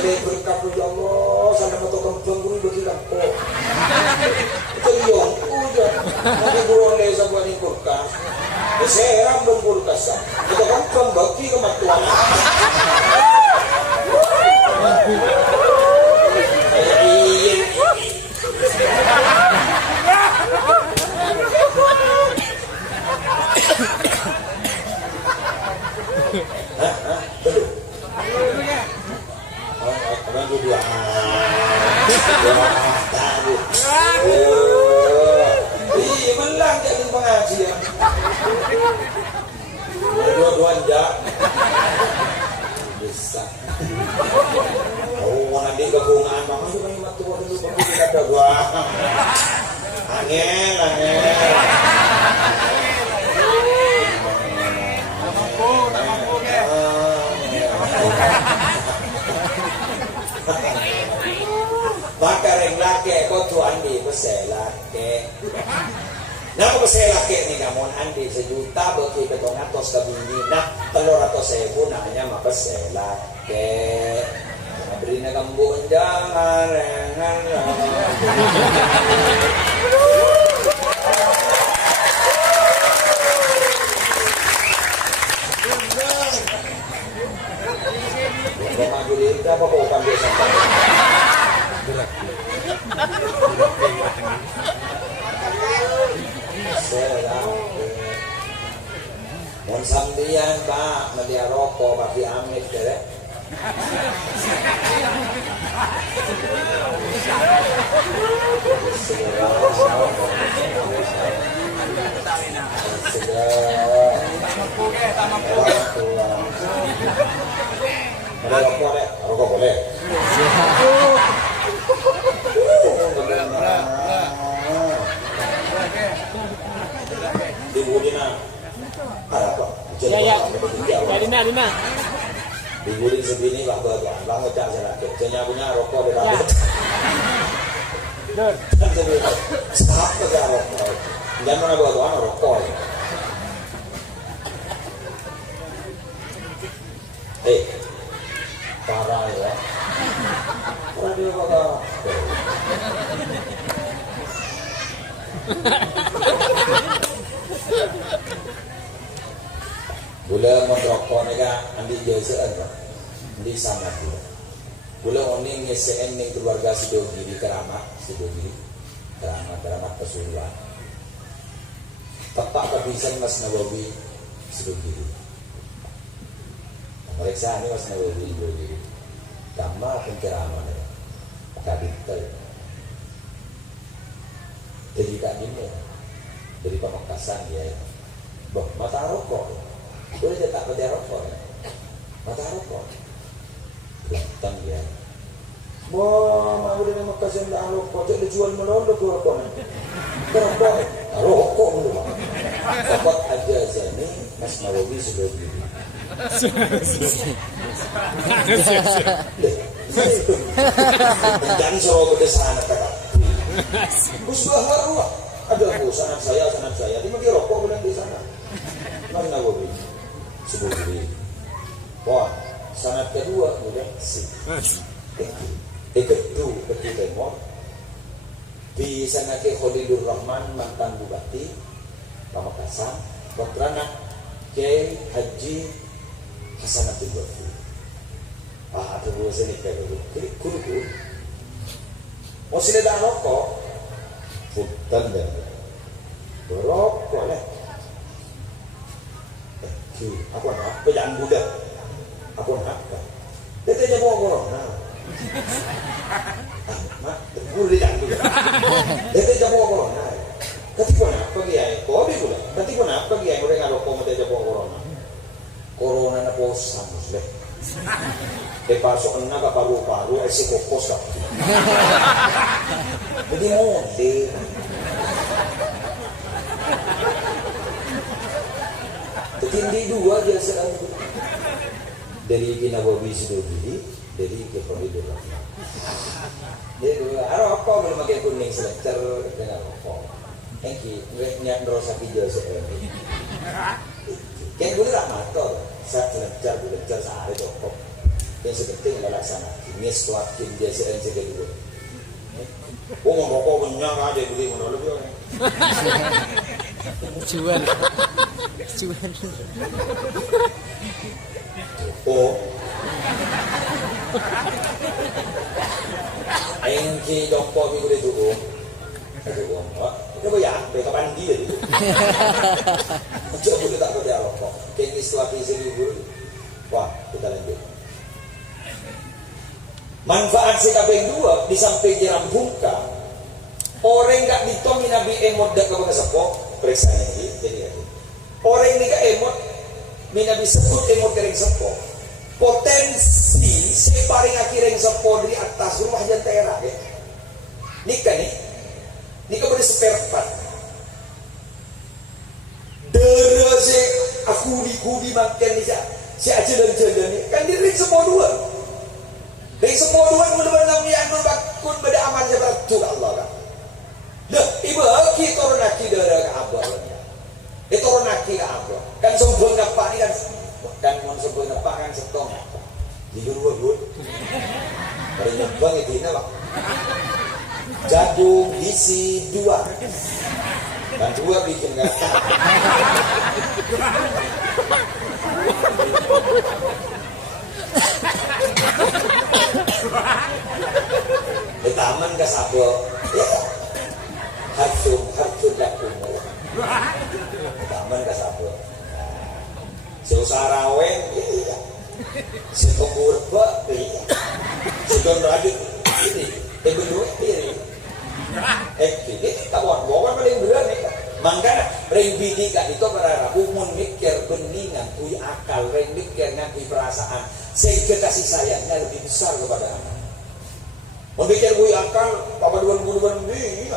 dia berkat ya Allah sampai motokan pengguru bagi lampu itu dia udah nanti buruan desa buat kulkas seram belum kulkas itu kan pembagi kematuan belum orang dua menang jadi pengajian dua-duaan jak bisa oh nanti gabungan mama juga ini waktu dulu baru kata gua angin maka ring laki kau tuan di pesel laki nah pesel laki ni namun andi sejuta bagi betong atos kabini nah telur atos 1,000 nanya mah pesel laki beri na gambun jangan apa kau ambil sama Mon samdian Pak, media rokok bagi amit ya. Rokok boleh. Dina. Dibulin segini Pak Bapak, Bang ngocak sana. Jadinya punya rokok di dalam. Dur. Siapa ya rokok? Jangan mana bawa rokok. Parah ya. Parah dia Bapak. Gula merokok nega andi jasaan Pak. Andi sangat gula. Gula oning ngeseen ning keluarga Sidogiri keramat Pasuruan. Tepak kebisan Mas Nawawi Sidogiri. Mereka ini Mas Nawawi Sidogiri. Dhamma penkeraman ya. Kadita. Jadi tak gini. Dari Pamekasan ya. Boh, mata rokok. Boleh dia tak pakai rokok ya? Mata rokok Belakang ya. Wah, mau dia nak kasih nak rokok, jadi jual melonjak rokok. Rokok dulu. Dapat aja zani, Mas Nawawi sudah gini. Jangan suruh ke sana kata. Bus baharu ada bus sanak saya. Dia pakai rokok bulan di sana. Mas Nawawi. Sidogiri. Wah, sanad kedua udah sih. Kedua temor di sana ke Khalilur Rahman mantan bupati Pamekasan, putrana ke Haji Hasanatul Wafi. Ada dua sini kalau kuru. Mau sila dah rokok, fudan dah. Rokok lah. Apa nak? Pejalan Buddha. Apa nak? Dia tanya bawa corona. Mak, guru dia jangan Buddha. Dia tanya bawa corona. Ketika nak pergi ayah, kau dia pula. Ketika nak pergi ayah, mereka rokok mesti tanya bawa corona. Corona nak posam, sudah. Dia pasok enak ke paru-paru, esi kokos tak. Jadi model. Tindi dua jasa dari Nawawi Sidogiri, dari ke Khalilur Rahman. Dia dua, rokok belum pakai kuning selekter dengan rokok. Engki, niat nerosaki jasa ini. Kayak gue tak motor, saya belajar sehari rokok. Yang sepenting adalah laksana. Ini sekuatin jasa ini segala dua. Oh, mau rokok banyak aja beli mana lebih orang. Cuan. Oh. Engki jompo minggu itu. Itu ya, mereka mandi itu. Coba kita tak rokok. Kayak istilah seribu. Wah, kita lanjut. Manfaat sikap yang dua di samping jeram buka. Orang nggak ditongi Nabi emot dak kepada sepok, periksa ini. Jadi orang ini nggak emot, Nabi sebut emot kering sepok. Potensi separing akhir yang sepok dari atas rumah jentera ya. Nikah boleh seperempat. Derase aku di makan ni si aja dan jalan kan diri semua dua. Dari semua dua benar-benar niat berbakun pada aman seberat juga Allah kan. Dah ibu kita turun lagi dari Abah. Itu turun lagi ke Abah. Kan sempurna apa ni kan sempurna apa kan setong. Di dua. Pada nyembang itu ini lah. Jagung isi 2 dan 2 bikin gatal. Pertama taman ka sabo. Ya. Harsun lakum. Taman ka sabo. Si Usarawen, iya. Si Pemurba, iya. Si Don Radit, ini. Kedua, ini. Ini tawon, bawa paling berat nih. Mangkana, ring bini kak itu berharap umum mikir beningan, punya akal, ring mikir ngaku perasaan, sehingga kasih sayangnya lebih besar kepada anak. Memikir punya akal, papa dua ini,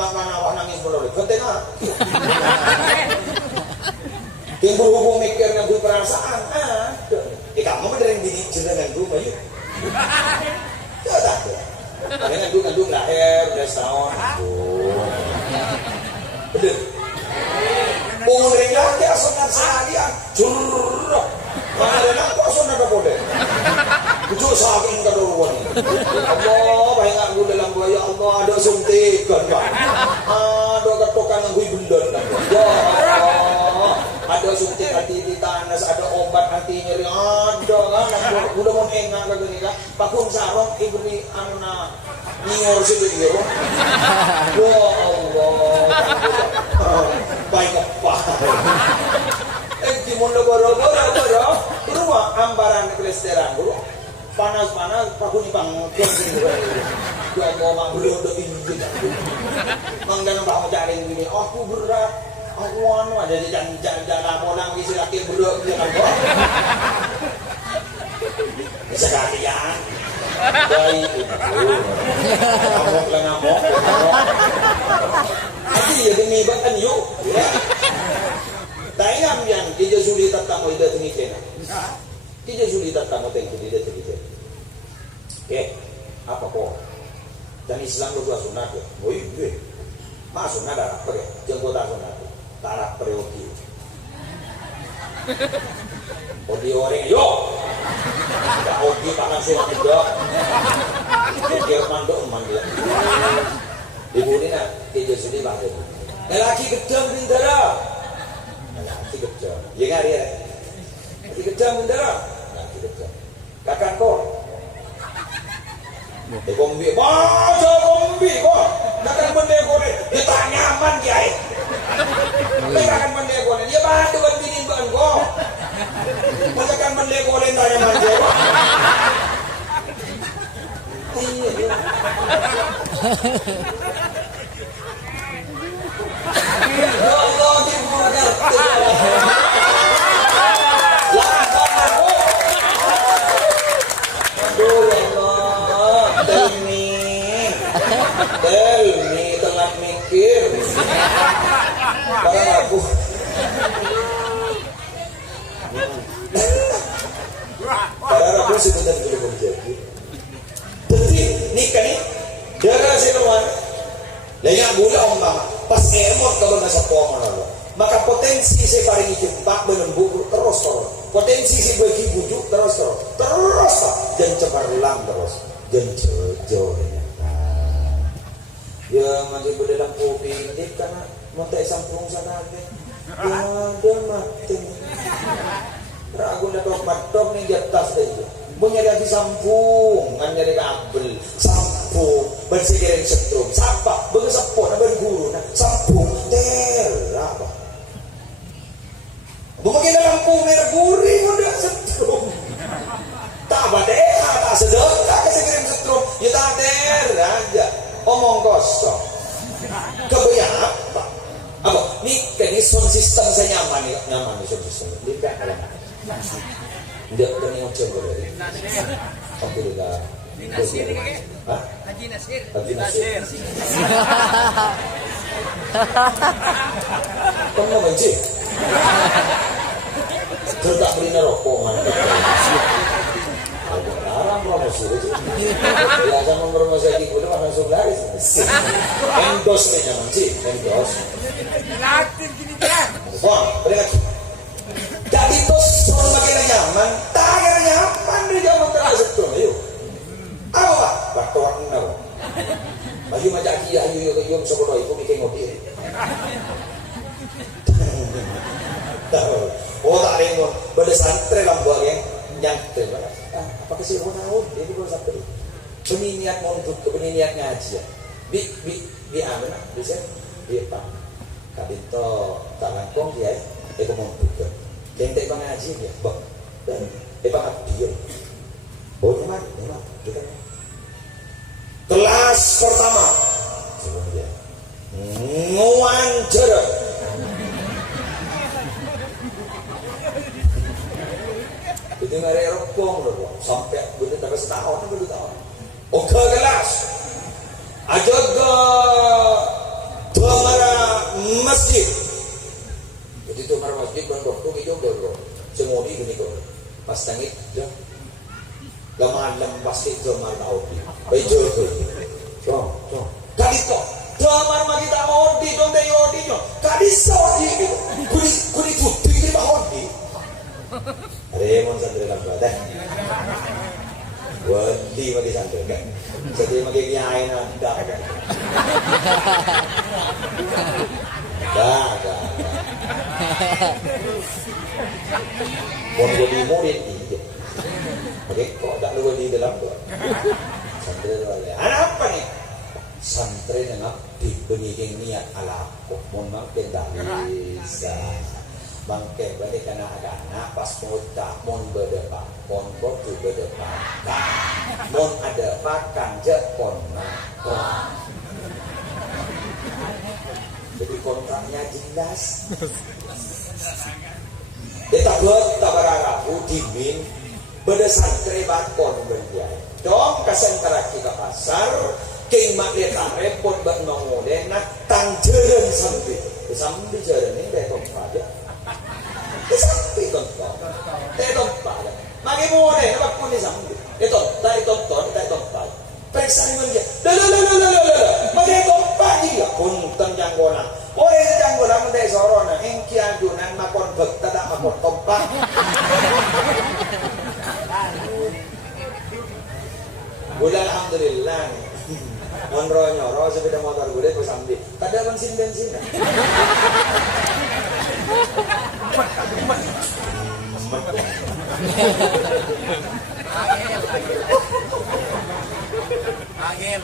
nak nangis melalui, penting ah. Timbul hubung mikir ngaku perasaan, kamu ring bini jenengan rumah yuk. Tak. Karena ngandung lahir udah setahun. Bener. Umur lagi asonan seharian. Currrr. Mana kok asonan apa boleh? Kucuk saking kadoruan ini. Allah, baik aku dalam gua ya Allah ada suntikan kan. Ada ketokan ngui bendon kan. Ya Allah. Ada suntik hati tanas, ada obat hati nyeri, ada kan. Udah mau enggak kagak nih kan. Pakun sarong ibri anak nior situ ya. Ya Allah. Baik apa? Di mundo boro rumah ambaran kelesteran bro. Panas pakun pang ya Allah mak beliau udah injil. Mangga nambah cari ini. Aku berat. Aku anu ada di jalan molang isi laki berdua dia kan kok. Sekalian. Baik itu. Ngamuk. Hati ya demi bahkan yuk. Ya. Tayang yang tidak sulit tatamu tidak tinggi. Tidak sulit tatamu tidak tinggi. Oke. Apa kok? Dan Islam lu sunat ya. Oh iya. Masuk nada apa ya? Jengkota sunat. Tarak periodi. Odi orang yo. Tidak odi makan surat juga. Dia mandok manggil. Ibu ini nak kerja sini bang. Lelaki gedang bintara. Lelaki gedang. Ya ngari ya. Lelaki gedang bintara. Lelaki gedang. Kakak kau. Kombi, baca kombi kok. Kakak mendekore. Dia tak nyaman kiai. Mereka akan mendekolen, dia bantu kan binin bahan kok. Mereka akan mendekolen tanya manja kok. Iya. Ya Allah, dimurah. Lakukan aku. Aduh ya Allah, Delmi telat mikir. Barang aku sebenarnya belum menjadi. Jadi nikah ni darah siluman. Lagi gula umpama pas emot kalau nasa pohon lalu. Maka potensi si paling jumpa menembuk terus. Potensi si bagi bujuk terus. Dan cemerlang terus. Dan jauh. Ya masih berdalam kopi nanti karena mau tak sampung sana ni. Ada mati. Ragu nak batok ni di atas dia. Punya lagi sampung, nganya dia kabel, sampung, bersikirin setrum, sapa, bersapon, berguru, sampung, apa? Bukan lampu merkuri udah setrum. Tak badai, tak sedot, tak kesikirin setrum, ya tak aja. Omong kosong. Kebayang apa? Apa? Ini sound system saya nyaman sound system. Ini kan ada. Tidak kena macam boleh. Alhamdulillah. Haji Nasir. Kamu benci? Tidak beri rokok mana? Larang promosi itu. Biasa mempromosi di kuda langsung laris. Endorse nih nyaman sih, endorse. Latin gini kan? Wah, beri lagi. Jadi tos soal makin nyaman, tak kira nyaman di zaman terasa tu, ayo. Apa pak? Waktu waktu nau. Bagi macam kia, ayo sebelum itu bikin ngopi. Oh tak ringon, berdasar santri lambu yang nyantai. Apa kesih orang tahu? Dia di bawah santri. Peniniat mondok ke peniniat ngaji ya. Di mana bisa di apa? Kadinto tak langkong dia itu mondok ke. Kentek ngaji dia, bang. Dan abdi. Oh memang kita. Kelas pertama. Sebenarnya. Ngajar. Itu mereka rokok loh, sampai bener tak setahun. Oke kelas, aja ke tuamara masjid. Jadi tuamara masjid berdoa itu berdoa. Semua di gini kok, pas tangit, jam, lama pasti tuamara tahu. Baik jauh, kali itu tuamara magi tak mau di, dong dari odi jo, kali saudi gitu, kuni putih di bawah di. Remon santri lambat dah. Wadi bagi santri kan. Jadi bagi kiai nanda. Dah. Bon jadi murid ini. Oke, kok tak lu di dalam tu. Santri wale. Apa nih? Santri dengan diberi niat ala kok mon makin tak bisa. Bangke balik karena anak pas muda mon berdepan pon botu berdepan mon ada pakan jepon jadi kontraknya jelas kita buat tabarabu dimin beda santri bakon berjaya dong kasentara kita pasar kemak letak repot bak mengoleh tangjeran sampai sampai jalan ini betul saja sampai tonton, tonton. Magi mulai, apa pun sampai. Tonton. Periksa ni dia. Magi tonton dia. Punten janggolan. Orang janggolan mendek sorona. Engki adunan makon bekta tak makon tompak. Gula alhamdulillah. Monro nyoro sepeda motor gue deh sampai. Tak ada bensin. Angin.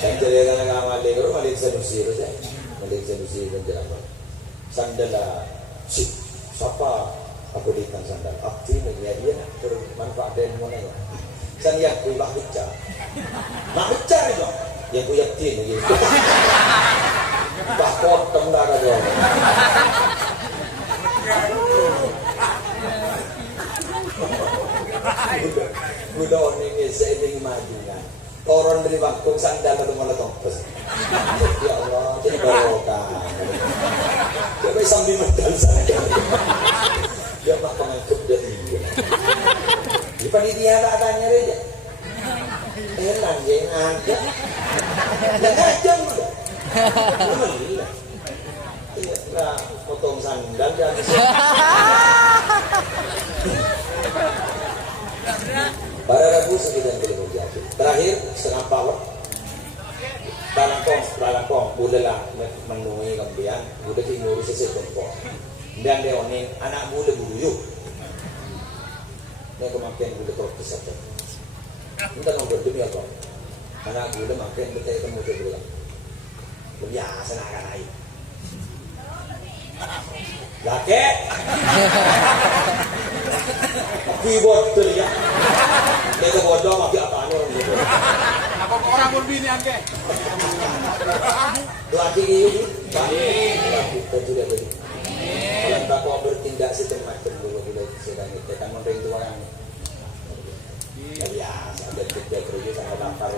Saya jadi anak amal lekor malik sedusi dan jalan. Sandala si siapa aku dikan sandal. Aktif dia bermanfaat dan mana. San yang kulah bicara. Nak bicara itu yang kuyak tin gitu. Bakot tengah aja. Mudah orang ini seiring majunya. Orang beri waktu sandal atau malah tompes. Ya Allah, jadi barokah. Coba sambil medal sandal. Dia mak pengangkut dia ini. Di panitia tak tanya dia. Enak jangan aja. Jangan aja muda. Alhamdulillah. Iya, potong sandal dan para ragu sekitar belum jadi. Terakhir setengah power. Balangkong, budalah menunggu kemudian budak ini urus sesuatu. Dan leonin anak budak buyuk. Ini kemakin budak terpisah. Kita ngobrol demi apa? Anak budak makin betul ketemu budak. Biasa nak naik. Laki. Keyboard tu dia. Dia bodoh maki apa ni orang bodoh. Apa orang berbini angke? Laki ini. Laki terjuda tadi. Kalau tak kau bertindak semacam dulu sedang itu kan memberi tua yang. Biasa ada kerja sangat lapar.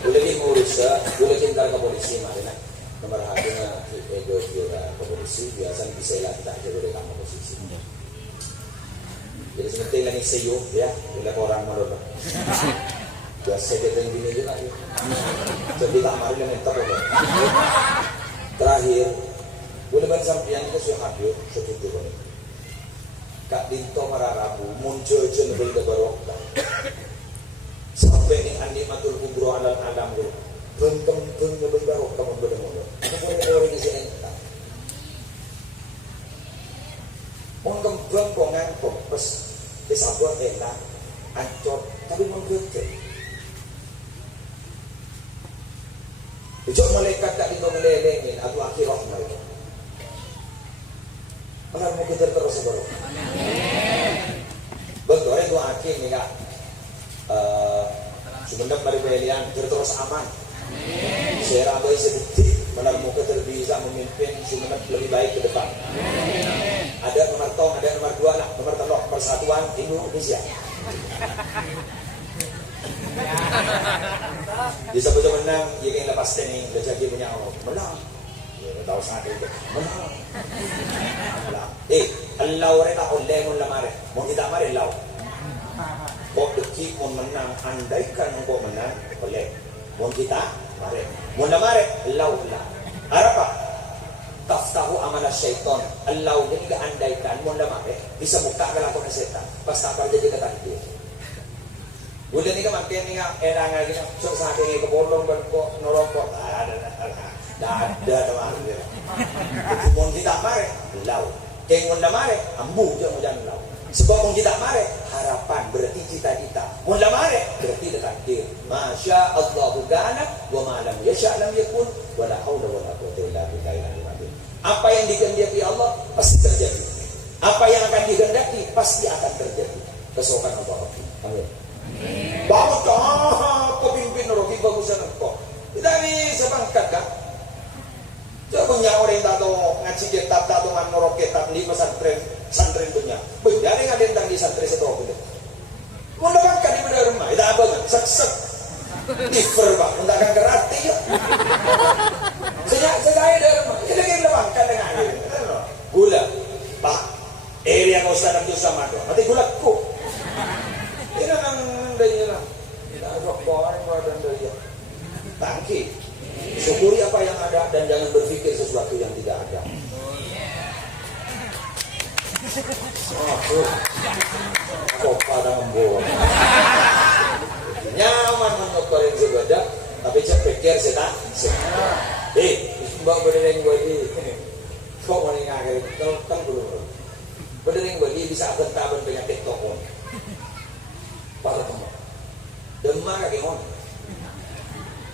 Boleh ngurus, boleh cinta ke polisi mana? Nomor hatinya ego juga ke polisi biasanya bisa lah kita aja boleh kamu posisi. Jadi seperti lagi seyo ya, bila orang malu. Biasa kita yang gini juga ya. Jadi tak mari yang minta boleh. Terakhir, boleh bantu sampai yang kita sudah hadir setuju. Kak Dinto mararabu muncul lebih ke barokah sampai nih andi matul kubro alam alam dulu bengkem lebih barokah membeda-beda apa orang isi entah menggembang kongan kompes disabuat enak ancor tapi menggede Ijok malaikat Kak Dinto ngelelengin atau akhirah mereka mana mau kejar terus baru. Betul, itu akhir nih Kak. Sebenarnya dari pilihan terus aman. Saya ramai sedikit, mana mau kejar bisa memimpin sebenarnya lebih baik ke depan. Ada nomor tong, ada nomor 2 lah, nomor telok persatuan Indonesia. Bisa betul menang, yang lepas tening, dah jadi punya Allah menang. Tahu sakit itu menang. Allah rela oleh mun lamare mun kita mare lau kok deki mun menang andaikan kok menang boleh mun kita mare mun lamare lau la apa taftahu amal syaitan Allah ini ke andaikan mun lamare bisa buka kelakon setan pas tak jadi kata dia udah ni kematian ni erang lagi sok sakit ni kebolong kok nolong kok ada teman dia mun kita mare lau Keng mula mare, ambu je mau jalan lau. Sebab mau kita mare, harapan berarti cita-cita. Mula mare, berarti takdir. Masya Allah kana, wa ma'lam yasha lam yakun, wa la hawla wa la quwwata illa billahi al-azim. Apa yang dikehendaki Allah pasti terjadi. Apa yang akan dikehendaki pasti akan terjadi. Kesokan Allah. Amin. Bagus kah? Pemimpin roki bagusan kok. Tidak bisa bangkat kan? Coba punya orang tak tahu ngaji kitab tak tahu manor kitab di santren punya. Benar yang ada tentang di santren setor punya. Mau dapatkan di mana rumah? Itu apa kan? Sek differ bang, undangkan kerati ya. Sejak dari rumah, kita kira dapatkan dengan ini. Gula, pak, area kau sedang tu sama tu. Nanti gula ku. Ini nang dari lah. Tidak ada orang badan dari. Tangki. Syukuri apa yang ada dan jangan berpikir sesuatu yang tidak ada. Kok pada membawa nyaman untuk goreng sebadak, tapi cek pikir setan. Mbak berdering bodi, kok mau ngagel, tang dulu. Berdering bodi bisa bertahan penyakit tokon. Pada kamu, demam kaki on,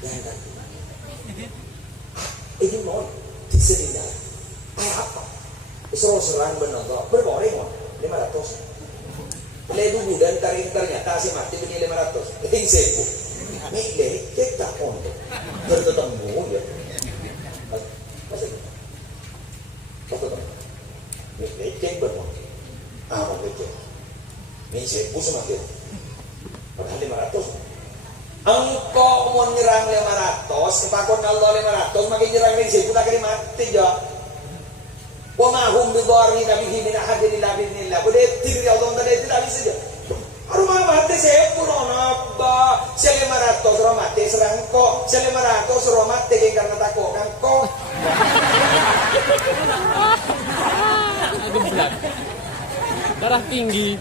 jangan ganti. Ini mohon disediakan. Apa? Serang benar berapa orang mohon? 500. Lebu budan ternyata si mati punya 500. Ini sebu. Ini dari kita untuk bertemu ya. Masih. Bertemu. Ini cek berapa? Apa cek? Ini sebu semakin. Padahal 500. Engkau mau nyerang 500, kepakon Allah 500, makin nyerang ini sih, kita kena mati jauh. Wa mahum bidari nabihi min ahadin illa bi'idznillah. Boleh tinggi Allah tadi tidak bisa je. Rumah mati saya pun napa? Saya 500 rumah mati serang kok. Saya 500 rumah mati karena takut kan kok. Aduh berat. Darah tinggi.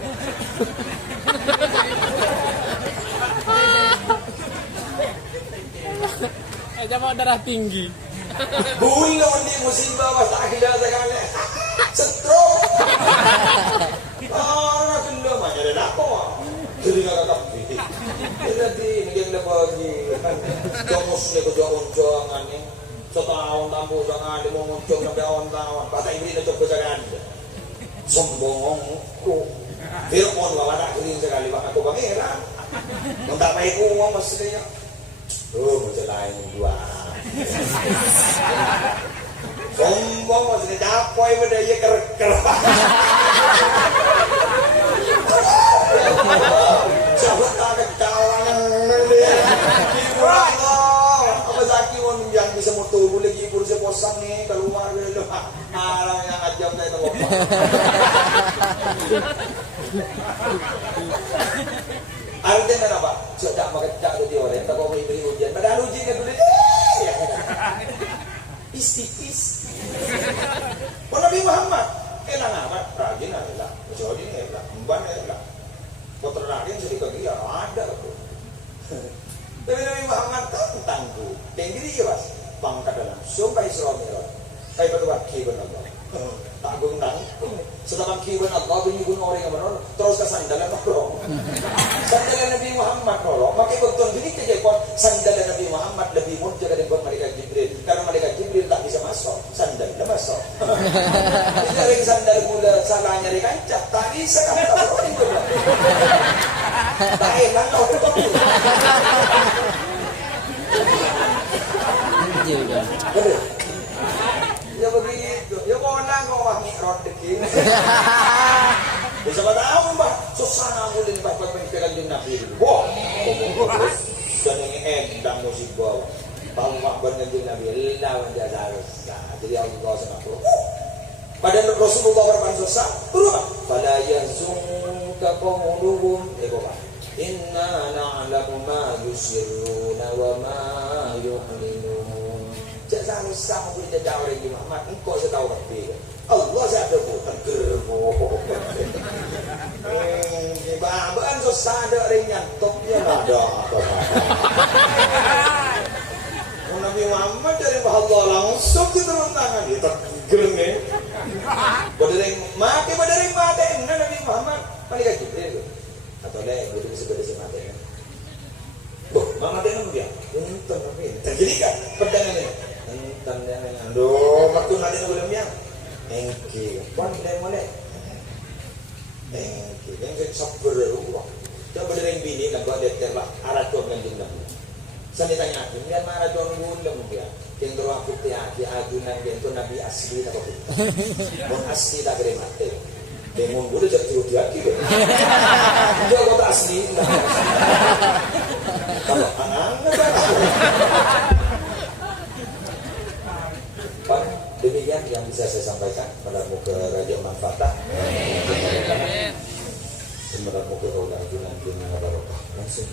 Coba darah tinggi. Bulan di musibah was tak kira sekali. Stroke. Ah, kena macam ada apa? Jadi nggak kapi. Jadi mungkin dah bagi. Jomus ni kerja unjangan ni. Setahun tampu jangan dia mau unjang sampai tahun. Pasal ini dah coba jangan. Sombong. Firman bawa tak kering sekali pak aku pangeran. Minta baik uang mestinya. Macam lain dua. Sombong maksudnya capoy pada ia ker. Coba tak ketahuan dia. Apa sakit pun yang bisa motor boleh hibur seposang ni keluar dulu. Arang yang ajam saya tu. Artinya apa? Sudah makecak tu orang tak kau beri ujian. Padahal ujian itu tipis. Nabi Muhammad elang amat rajin adalah Jadi ini lah, emban lah. Kau terlalu sedikit dia ada tu. Tapi Nabi Muhammad tentangku. Tinggi dia was. Pangkat dalam. Sampai Isra Mi'raj. Saya berdoa kiban Allah. Tak gundang. Sedangkan kiban Allah bingung orang yang benar. Terus ke sandalan orang. Sandalan Nabi Muhammad orang. Makai betul jadi kejadian sandalan Nabi Muhammad lebih mudah daripada malaikat Jibril. Karena malaikat Jibril tak bisa masuk. Sandal dah masuk. Jadi sandal mula salahnya di kancah. Tak bisa kata orang itu. Tak enak kau tu. Betul. Ya begitu. Ya kau nak kau wangi rot dikit. Bisa tahu mbak. Susah ngulin bapak pemikiran Nabi itu. Wah. Dan ini endang musik bawa. Bapak berjanji Nabi lawan jasa susah. Jadi Allah SWT. Pada Rasulullah berpan susah. Berubah. Fala yazunka qawluhum. Bapak. Inna na'lamu ma yusirruna wa ma yu'linun. Jasa susah mungkin jajah orang di Muhammad. Engkau saya tahu lebih. Allah saya ada bukan gerbong. Bahan susah ada orang nyantoknya ada. Nabi Muhammad dari Allah langsung diturun tangan. Itu gereng. Badering mati. Nabi Muhammad. Malaikat Jibril. Atau lain, itu bisa berdasi mati. Mama tengok dia. Untung tapi terjadi kan pedang ini. Untung dia dengan. Aduh, waktu nanti belum ya. Engki, pon boleh. Engki, yang sabar ruang. Coba dari bini kan buat detek lah. Arah tuan kan jumlah. Saya ditanya, dia marah tuan gulung dia. Yang doa putih hati ajunan dia itu Nabi asli tak putih. Mon asli tak kira mati. Demon boleh jadi dia gitu. Dia kota asli. Kalau anak Pak, demikian yang bisa saya sampaikan pada muka Raja Manfaatah. Semoga muka kaulah ajunan dunia barokah. Langsung.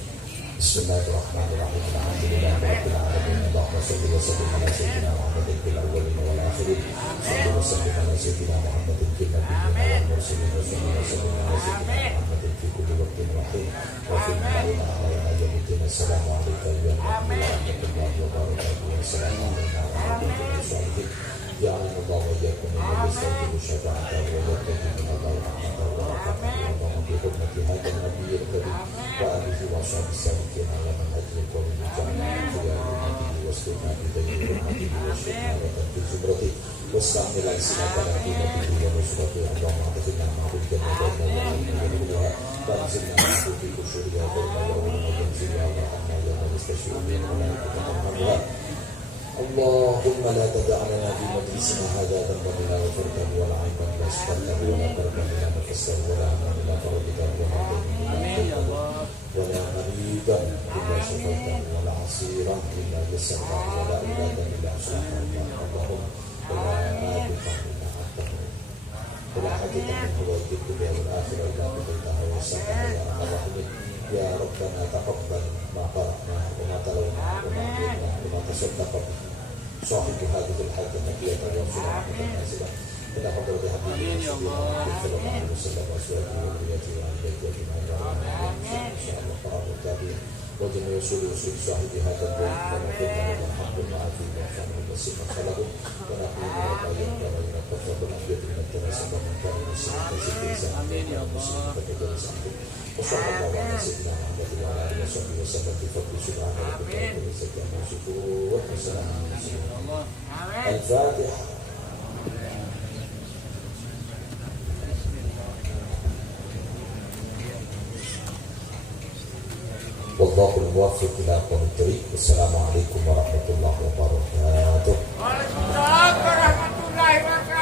Bismillahirrahmanirrahim. Alhamdulillahirabbil alamin. Allahumma shalli wa sallim ala sayyidina Muhammadin fil awwalin wal akhirin. Shalli wa sallim ala sayyidina Muhammadin fil nabiyyin wal mursalin wa salli wa sallim ala sayyidina Muhammadin fi kulli waqtin wa hin wa fil ma'in ala ajamiddin. Assalamu alaykum ya warahmatullahi wabarakatuh. Assalamu alaykum warahmatullahi wabarakatuh. Ya Allah wa iyyakum min al-istaqbal syafa'ata wa yaqdim min al-rahmata wa barakatuh. Wa bi hurmati hadzal nabiyil karim wa alihi wa sahbihi ala man ajli qawli jami'an ya nabi wasna bi tayyibati wa syukratan fi zubrati wastamil al-sinata nabi wa rasulati Allahumma atina ma fi jannati wa anzilna fi kushuriya wa anzilna ya mustashfi'in wa la Allahumma la tada'alana fi majlisina hadha dhanban ila ghafartahu wa la 'ayban ila satartahu wa la karban ila nafsahu wa la hamman ila faraditahu wa la daynin ila wa la maridan ila shafaitahu wa la 'asiran ila yassartahu wa la iladan ila aslahahu Allahumma wa la adifah ila atahu wa la hadithan min huwa al-jibtu biha wal-akhirah ila qadaitahu wa sallamu ya rahmatullahi ya Rabbana taqabbal ma qara'na wa ma talawna wa ma qulna wa ma tasaddaqna صاحب هذه الحاجة النبية والسلام المتنازلة إلى حضرة حبيبنا صلى الله عليه وسلم وأزواجه وذريته وأهل بيته أجمعين إن شاء الله قرار التابعين وجميع رسول صاحب هذا البيت ونغفر له والحمد والعافية والفهم والسلم خلقه ونقول له بأيام كما ينقف بالأبيض من التناسب ومن كان مسلم فسد آمين يا الله وصلى الله على سيدنا محمد وعلى آله وصحبه وسلم بفضل سبحانه ربك رب العزة عما يصفون وسلام على المرسلين الفاتحة. والله الموفق إلى أقوم الطريق. والسلام عليكم ورحمة الله وبركاته. Waalaikumsalam warahmatullahi wabarakatuh.